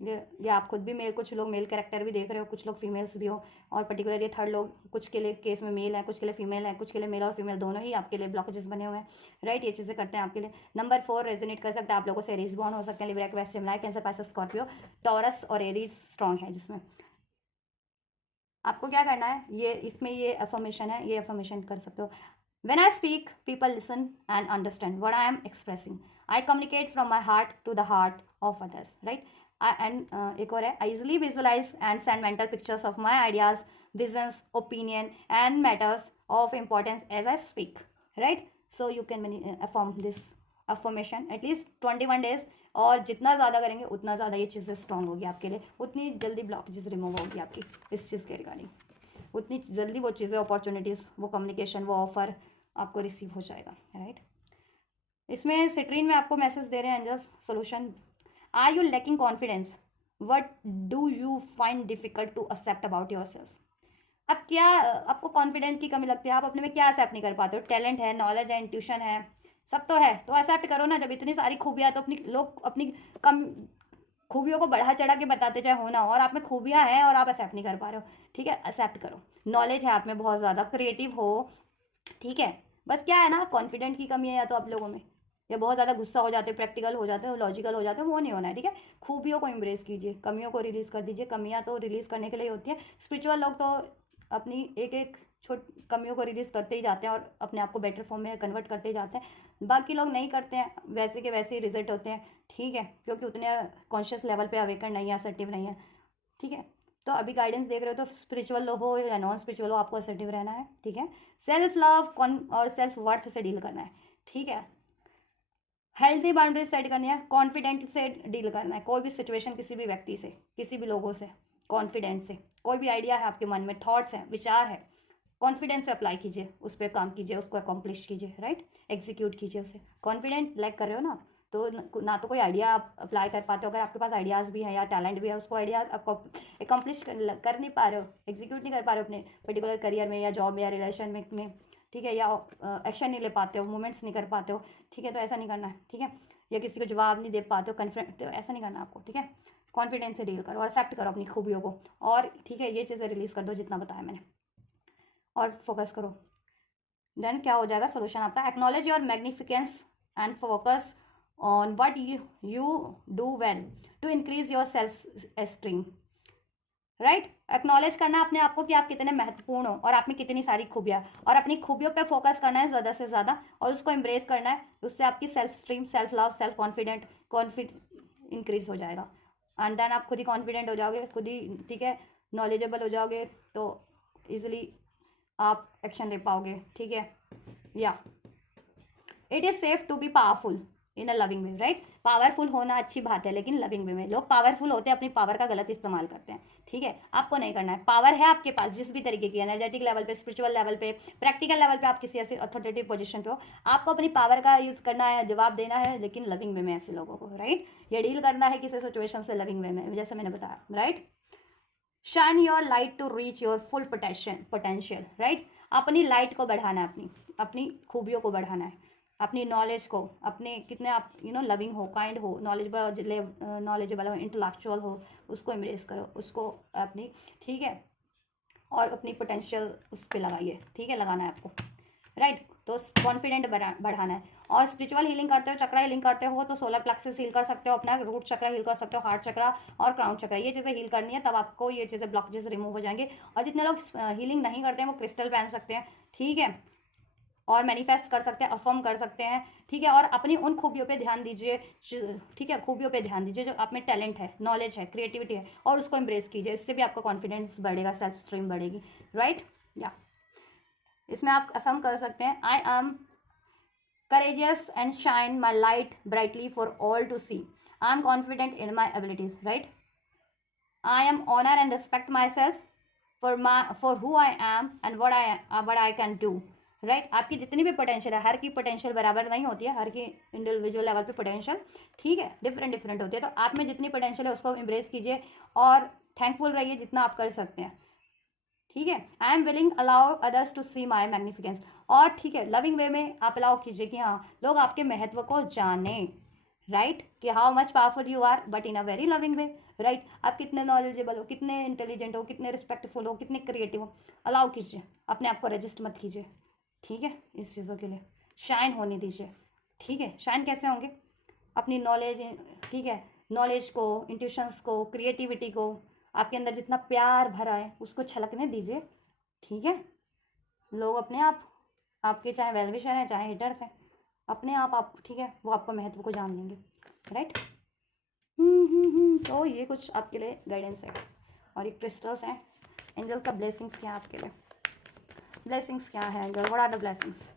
ये आप खुद भी मेल, कुछ लोग मेल कैरेक्टर भी देख रहे हो, कुछ लोग फीमेल्स भी हो, और पर्टिकुलर ये थर्ड लोग, कुछ के लिए केस में मेल है, कुछ के लिए फीमेल है, कुछ के लिए मेल और फीमेल दोनों ही आपके लिए ब्लॉकेजेस बने हुए हैं, राइट। ये चीज़ें करते हैं आपके लिए। नंबर 4 रेजोनेट कर सकते हैं आप लोगों से, एरीज बॉर्न हो सकते हैं, Libra, Aquarius, Gemini, cancer, Pisces, Scorpio, taurus और एरीज स्ट्रॉन्ग है, जिसमें आपको क्या करना है, ये इसमें ये अफर्मेशन है, ये अफर्मेशन कर सकते हो। When I speak, people listen and understand what I am expressing. I communicate from my heart to the heart of others, right? एक और है, I easily visualize and send mental pictures of my ideas, visions, opinion and matters of importance as I speak, right? So you can affirm this affirmation at least 21 days, और जितना ज़्यादा करेंगे उतना ज़्यादा ये चीज़ें स्ट्रॉन्ग होगी आपके लिए, उतनी जल्दी ब्लॉकेजेस रिमूव होगी आपकी इस चीज़ के रिगार्डिंग, उतनी जल्दी वो चीज़ें, अपॉर्चुनिटीज़, वो कम्युनिकेशन, वो ऑफर आपको रिसीव हो जाएगा, राइट। इसमें सिट्रीन में आपको मैसेज दे रहे हैं angels, solution. Are you lacking confidence, what do you find difficult to accept about yourself. अब क्या आपको कॉन्फिडेंस की कमी लगती है, आप अपने में क्या एक्सेप्ट नहीं कर पाते हो, टैलेंट है, नॉलेज है, इंट्यूशन है, सब तो है, तो एक्सेप्ट करो ना। जब इतनी सारी खूबियाँ, तो अपनी लोग अपनी कम खूबियों को बढ़ा चढ़ा के बताते चाहे हो ना, और आप में खूबियाँ हैं और आप एक्सेप्ट नहीं कर पा रहे हो, ठीक है, एक्सेप्ट करो। नॉलेज है आप में बहुत ज़्यादा, क्रिएटिव हो, ठीक है, बस क्या है ना, कॉन्फिडेंट की कमी है या तो आप लोगों में, या बहुत ज़्यादा गुस्सा हो जाते हो, प्रैक्टिकल हो जाते हो, लॉजिकल हो जाते हो, वो नहीं होना है, ठीक है। खूबियों को एम्ब्रेस कीजिए, कमियों को रिलीज़ कर दीजिए, कमियाँ तो रिलीज़ करने के लिए होती हैं, स्पिरिचुअल लोग तो अपनी एक एक छोट कमियों को रिलीज़ करते ही जाते हैं और अपने आप को बेटर फॉर्म में कन्वर्ट करते ही जाते हैं। बाकी लोग नहीं करते हैं, वैसे के वैसे ही रिजल्ट होते हैं, ठीक है, क्योंकि उतने कॉन्शियस लेवल पे अवेकन नहीं है, असर्टिव नहीं है, ठीक है। तो अभी गाइडेंस देख रहे हो तो स्पिरिचुअल हो या नॉन स्पिरिचुअल हो, आपको असर्टिव रहना है, ठीक है। सेल्फ लव और सेल्फ वर्थ से डील करना है, ठीक है। हेल्थी बाउंड्रीज सेट करनी है, कॉन्फिडेंट से डील करना है, कोई भी सिचुएशन, किसी भी व्यक्ति से, किसी भी लोगों से, कॉन्फिडेंस से। कोई भी आइडिया है आपके मन में, थॉट्स हैं, विचार है, कॉन्फिडेंस से अप्लाई कीजिए, उस पर काम कीजिए, उसको अकॉम्प्लिश कीजिए, राइट, एग्जीक्यूट कीजिए उसे। कॉन्फिडेंट लैक कर रहे हो ना, तो ना तो कोई आइडिया आप अप्लाई कर पाते हो, अगर आपके पास आइडियाज़ भी हैं या टैलेंट भी है, उसको आइडिया अकॉम्प्लिश कर नहीं पा रहे हो, एग्जीक्यूट नहीं कर पा रहे हो अपने पर्टिकुलर करियर में या जॉब में या रिलेशन में, ठीक है, या एक्शन नहीं ले पाते हो, मूवमेंट्स नहीं कर पाते हो, ठीक है, तो ऐसा नहीं करना है, ठीक है। या किसी को जवाब नहीं दे पाते हो, कन्फिडेंट, तो ऐसा नहीं करना आपको, ठीक है। कॉन्फिडेंस से डील करो और एक्सेप्ट करो अपनी खूबियों को, और ठीक है, ये चीज़ें रिलीज़ कर दो जितना बताया मैंने, और फोकस करो। देन क्या हो जाएगा सोल्यूशन आपका, acknowledge your magnificence and focus on what you do well to increase your self esteem, right. Acknowledge करना अपने आप को कि आप कितने महत्वपूर्ण हो और आप में कितनी सारी खूबियाँ, और अपनी खूबियों पे फोकस करना है ज़्यादा से ज़्यादा और उसको एम्ब्रेस करना है। उससे आपकी self stream, self love, self confident increase हो जाएगा एंड देन आप खुद ही कॉन्फिडेंट हो जाओगे, खुद ही, ठीक है, नॉलेजेबल हो जाओगे, तो ईजिली आप एक्शन ले पाओगे, ठीक है। या it is safe to be powerful in a loving way, right. Powerful होना अच्छी बात है, लेकिन लविंग वे में लोग पावरफुल होते हैं, अपनी पावर का गलत इस्तेमाल करते हैं, ठीक है। आपको नहीं करना है। पावर है आपके पास जिस भी तरीके की, एनर्जेटिक लेवल पे, स्पिरिचुअल लेवल पे, प्रैक्टिकल लेवल पे, आप किसी ऐसे अथॉरिटेटिव पोजीशन पे हो, आपको अपनी पावर का यूज़ करना है, जवाब देना है, लेकिन लविंग वे में ऐसे लोगों को, राइट। ये डील करना है किसी सिचुएशन से लविंग वे में, जैसे मैंने बताया, right. Shine your light to reach your full potential, right. अपनी लाइट को बढ़ाना है, अपनी खूबियों को बढ़ाना है, अपनी नॉलेज को, अपने कितने आप लविंग हो, काइंड हो, नॉलेजेबल हो, इंटेलेक्चुअल हो, उसको एम्ब्रेस करो, उसको अपनी, ठीक है, और अपनी पोटेंशियल उस पर लगाइए, ठीक है, लगाना है आपको, राइट। तो कॉन्फिडेंट बढ़ाना है। और स्पिरिचुअल हीलिंग करते हो, चक्रा हीलिंग करते हो, तो सोलर प्लेक्सस हील कर सकते हो, अपना रूट चक्रा हील कर सकते हो, हार्ट चक्रा और क्राउन चक्रा, ये चीज़ें हील करनी है, तब आपको ये चीज़ें, ब्लॉकेजेस रिमूव हो जाएंगे। और जितने लोग हीलिंग नहीं करते हैं वो क्रिस्टल पहन सकते हैं, ठीक है, और मैनिफेस्ट कर सकते हैं, अफर्म कर सकते हैं, ठीक है। और अपनी उन खूबियों पे ध्यान दीजिए, ठीक है, खूबियों पे ध्यान दीजिए जो आप में टैलेंट है, नॉलेज है, क्रिएटिविटी है, और उसको एम्ब्रेस कीजिए। इससे भी आपका कॉन्फिडेंस बढ़ेगा, सेल्फ स्ट्रीम बढ़ेगी, राइट। या इसमें आप अफर्म कर सकते हैं, I M courageous and shine my light brightly for all to see. I am confident in my abilities, right? I am honor and respect myself for who I am and what I can do. Right आपकी जितनी भी पोटेंशियल है, हर की पोटेंशियल बराबर नहीं होती है, हर की इंडिविजुअल लेवल पे पोटेंशियल, ठीक है, डिफरेंट डिफरेंट होती है। तो आप में जितनी पोटेंशियल है उसको एम्ब्रेस कीजिए और थैंकफुल रहिए जितना आप कर सकते हैं, ठीक है। I am willing allow others to see my magnificence, और ठीक है, लविंग वे में आप अलाउ कीजिए कि हाँ लोग आपके महत्व को जाने, राइट, कि how much powerful you are, but in a very loving way, right. आप कितने नॉलेजेबल हो, कितने इंटेलिजेंट हो, कितने रिस्पेक्टफुल हो, कितने क्रिएटिव हो, अलाउ कीजिए, अपने आप को रजिस्ट मत कीजिए, ठीक है। इस चीज़ों के लिए शाइन होने दीजिए, ठीक है। शाइन कैसे होंगे, अपनी नॉलेज, ठीक है, नॉलेज को, इंट्यूशंस को, क्रिएटिविटी को, आपके अंदर जितना प्यार भरा है उसको छलकने दीजिए, ठीक है। लोग अपने आप, आपके चाहे वेल विशर हैं चाहे हिटर्स हैं, अपने आप, ठीक है, वो आपको महत्व को जान लेंगे, राइट। तो ये कुछ आपके लिए गाइडेंस है, और ये क्रिस्टल्स हैं, एंजल का ब्लेसिंग्स क्या है आपके लिए, ब्लेसिंग्स क्या है angel, what are the blessings.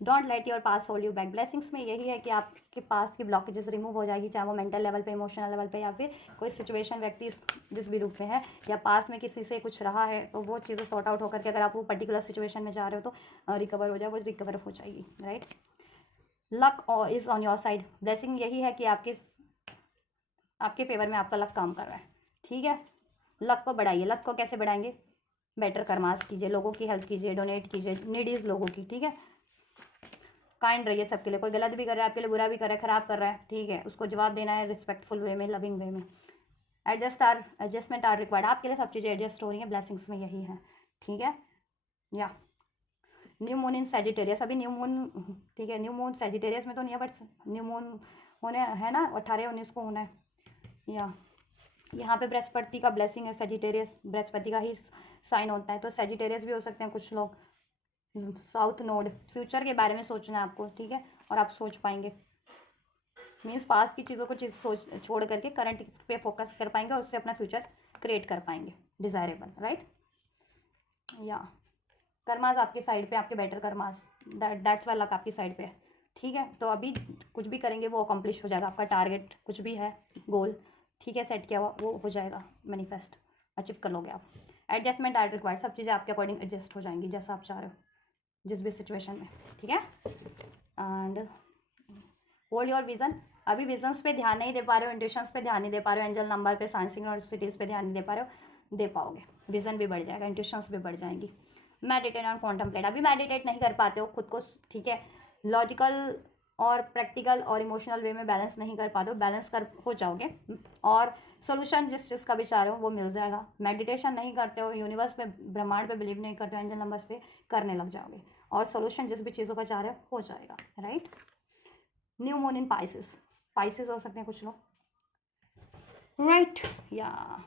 Don't let your past hold you back. Blessings में यही है कि आपके पास की ब्लॉकेजेस रिमूव हो जाएगी, चाहे वो मेंटल लेवल पे, इमोशनल लेवल पे, या फिर कोई सिचुएशन, व्यक्ति जिस भी रूप में है, या पास में किसी से कुछ रहा है, तो वो चीज़ें सॉर्ट आउट होकर के अगर आप वो पर्टिकुलर सिचुएशन में जा रहे हो तो रिकवर हो जाए, वो रिकवर हो जाएगी, right. Luck is on your side. Blessing यही है कि आपके फेवर में आपका लक काम कर रहा है, ठीक है। लक को बढ़ाइए। लक को कैसे बढ़ाएंगे, बेटर कर्मास कीजिए, लोगों की हेल्प कीजिए, डोनेट कीजिए, नीडीज लोगों की, ठीक है। काइंड रहिए सबके लिए, कोई गलत भी कर रहा है आपके लिए, बुरा भी कर रहा है, खराब कर रहा है, ठीक है, उसको जवाब देना है रिस्पेक्टफुल वे में, लविंग वे में। Adjustment are required. आपके लिए सब चीज़ें एडजस्ट हो रही हैं, ब्लेसिंग्स में यही है, ठीक है। या न्यू मून इन सेजिटेरियस, अभी न्यू मून, ठीक है, न्यू मून सेजिटेरियस में तो नहीं है, बट न्यू मून होने है ना, 18-19 को होना है। या यहाँ पे बृहस्पति का ब्लेसिंग है, सेजिटेरियस बृहस्पति का ही साइन होता है, तो सेजिटेरियस भी हो सकते हैं कुछ लोग। साउथ नोड, फ्यूचर के बारे में सोचना है आपको, ठीक है, और आप सोच पाएंगे, मीन्स पास्ट की चीज़ों को छोड़ करके करंट पे फोकस कर पाएंगे और उससे अपना फ्यूचर क्रिएट कर पाएंगे डिज़ायरेबल, राइट। या कर्मास आपकी साइड पे, आपके better karmas, that's why luck आपकी साइड पे है, ठीक है। तो अभी कुछ भी करेंगे वो अकम्प्लिश हो जाएगा, आपका टारगेट कुछ भी है, गोल, ठीक है, सेट किया हुआ, वो हो जाएगा मैनिफेस्ट, अचीव कर लोगे आप। एडजस्टमेंट आर रिक्वायर्ड, सब चीज़ें आपके अकॉर्डिंग एडजस्ट हो जाएंगी जैसा आप चाह रहे हो, जिस भी सिचुएशन में, ठीक है। And hold your vision. अभी विजन्स पे ध्यान नहीं दे पा रहे हो, इंट्यूशंस पे ध्यान नहीं दे पा रहे हो, एंजल नंबर पे, साइंसिंग और सिटीज़ पे ध्यान नहीं दे पा रहे हो, दे पाओगे। विजन भी बढ़ जाएगा, इंट्यूशंस भी बढ़ जाएंगी। मेडिटेट और कॉन्टम्पलेट, अभी मेडिटेट नहीं कर पाते हो खुद को, ठीक है, लॉजिकल और प्रैक्टिकल और इमोशनल वे में बैलेंस नहीं कर पाते हो, बैलेंस कर हो जाओगे, और सोल्यूशन जिस चीज़ का भी चाह रहे हो वो मिल जाएगा। मेडिटेशन नहीं करते हो, यूनिवर्स पे, ब्रह्मांड पे बिलीव नहीं करते हो, एंजल नंबर्स पे करने लग जाओगे, और सोल्यूशन जिस भी चीज़ों का चाह रहे हो जाएगा, right. New moon in Pisces, Pisces हो सकते हैं कुछ लोग, राइट। या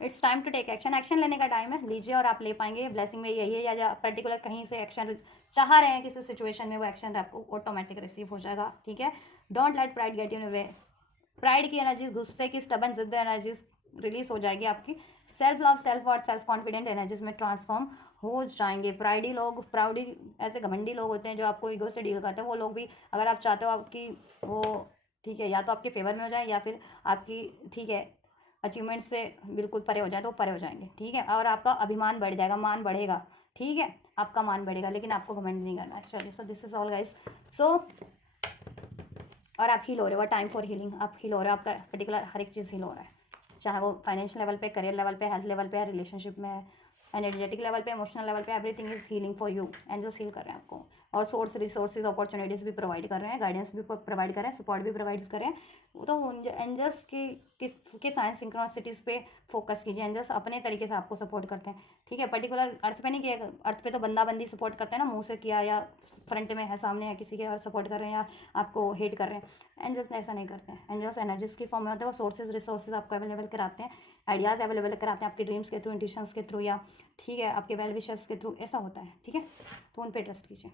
it's time to take action, action लेने का टाइम है, लीजिए और आप ले पाएंगे। ब्लेसिंग में यही है, या पर्टिकुलर कहीं से एक्शन चाह रहे हैं किसी सिचुएशन में, वो एक्शन आपको ऑटोमेटिक रिसीव हो जाएगा, ठीक है। Don't let pride get in way, pride की एनर्जी, गुस्से की स्टबन जिद्द एनर्जीज रिलीज हो जाएगी आपकी। Self love, self worth, self confident energies में ट्रांसफॉर्म हो जाएंगे। प्राइडी लोग, प्राउडी ऐसे घमंडी लोग होते हैं जो आपको ईगो से डील करते हैं, वो लोग भी अगर आप चाहते हो आपकी वो, ठीक है, या तो आपके फेवर में हो जाए या फिर आपकी, ठीक है, अचीवमेंट से बिल्कुल परे हो जाए तो परे हो जाएंगे, ठीक है। और आपका अभिमान बढ़ जाएगा, मान बढ़ेगा, ठीक है, आपका मान बढ़ेगा, लेकिन आपको घमंड नहीं करना है। चलिए, so this is all guys. So और आप हील हो रहे हो, टाइम फॉर हीलिंग, आप हील हो रहे हो, आपका पर्टिकुलर हर एक चीज़ हील हो रहा है, चाहे वो फाइनेंशियल लेवल पे, करियर लेवल पे, हेल्थ लेवल पे, रिलेशनशिप में, एनर्जेटिक लेवल पे, इमोशनल लेवल पे, everything is healing for you, angels heal कर रहे हैं आपको। और सोर्स, रिसोर्सेज, अपॉर्चुनिटीज़ भी प्रोवाइड कर रहे हैं, गाइडेंस भी प्रोवाइड कर रहे हैं, सपोर्ट भी प्रोवाइड कर रहे हैं। वो तो एंजल्स के साइंस सिंक्रोनिसिटीज़ पे फोकस कीजिए, एंजल्स अपने तरीके से आपको सपोर्ट करते हैं, ठीक है। पर्टिकुलर अर्थ पे नहीं किया, अर्थ पे तो बंदा बंदी सपोर्ट करते हैं ना, मुंह से किया या फ्रंट में है, सामने है किसी के, और सपोर्ट कर रहे हैं या आपको हेट कर रहे हैं। एंजल्स ऐसा नहीं करते हैं, एंजल्स एनर्जीज की फॉर्म में होते हैं, वो सोर्सेज रिसोर्सेज आपको अवेलेबल कराते हैं, आइडियाज़ अवेलेबल कराते हैं आपके ड्रीम्स के थ्रू, इंट्यूशंस के थ्रू, या ठीक है आपके वेल विशर्स के थ्रू, ऐसा होता है, ठीक है। तो उन पे ट्रस्ट कीजिए,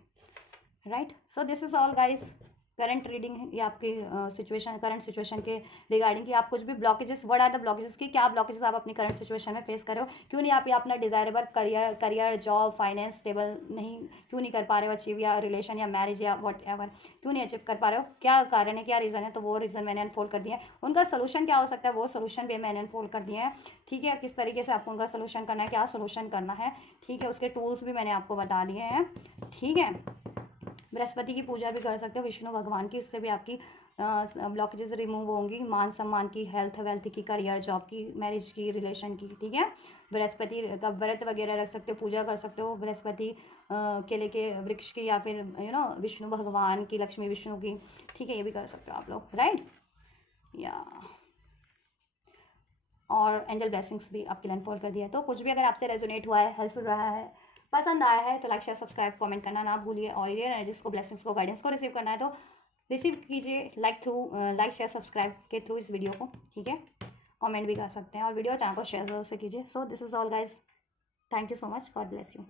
right. So this is all guys, current reading ये आपकी सिचुएशन, करंट सिचुएशन के रिगार्डिंग कि आप कुछ भी blockages, what are the blockages, की क्या ब्लॉकेजेस आप अपनी करंट सिचुएशन में फेस कर रहे हो, क्यों नहीं आप ये अपना desirable career job finance stable नहीं, क्यों नहीं कर पा रहे हो अचीव, या रिलेशन या मैरिज या वट एवर, क्यों नहीं अचीव कर पा रहे हो, क्या कारण है, क्या रीज़न है। तो वो रीज़न मैंने अनफोल्ड कर दिया है, उनका सोल्यूशन क्या हो सकता है, वो सोल्यूशन भी मैंने अनफोल्ड कर दिया है, ठीक है। किस तरीके से आपको उनका सोल्यूशन करना है, क्या सोल्यूशन करना है, ठीक है, उसके टूल्स भी मैंने आपको बता दिए हैं, ठीक है। बृहस्पति की पूजा भी कर सकते हो, विष्णु भगवान की, इससे भी आपकी ब्लॉकेजेस रिमूव होंगी, मान सम्मान की, हेल्थ वेल्थ की, करियर जॉब की, मैरिज की, रिलेशन की, ठीक है। बृहस्पति का व्रत वगैरह रख सकते हो, पूजा कर सकते हो बृहस्पति केले के वृक्ष की, या फिर विष्णु भगवान की, लक्ष्मी विष्णु की, ठीक है, ये भी कर सकते हो आप लोग, राइट। या और एंजल ब्लेसिंग्स भी आपके लिए अनफोल्ड कर दिया है। तो कुछ भी अगर आपसे रेजोनेट हुआ है, हेल्पफुल रहा है, पसंद आया है, तो लाइक शेयर सब्सक्राइब कमेंट करना ना भूलिए। और ये एनर्जीज को, ब्लेसिंग्स को, गाइडेंस को रिसीव करना है तो रिसीव कीजिए लाइक शेयर सब्सक्राइब के थ्रू इस वीडियो को, ठीक है। कमेंट भी कर सकते हैं, और वीडियो चैनल को शेयर जरूर से कीजिए। सो this is all guys, thank you so much, God bless you.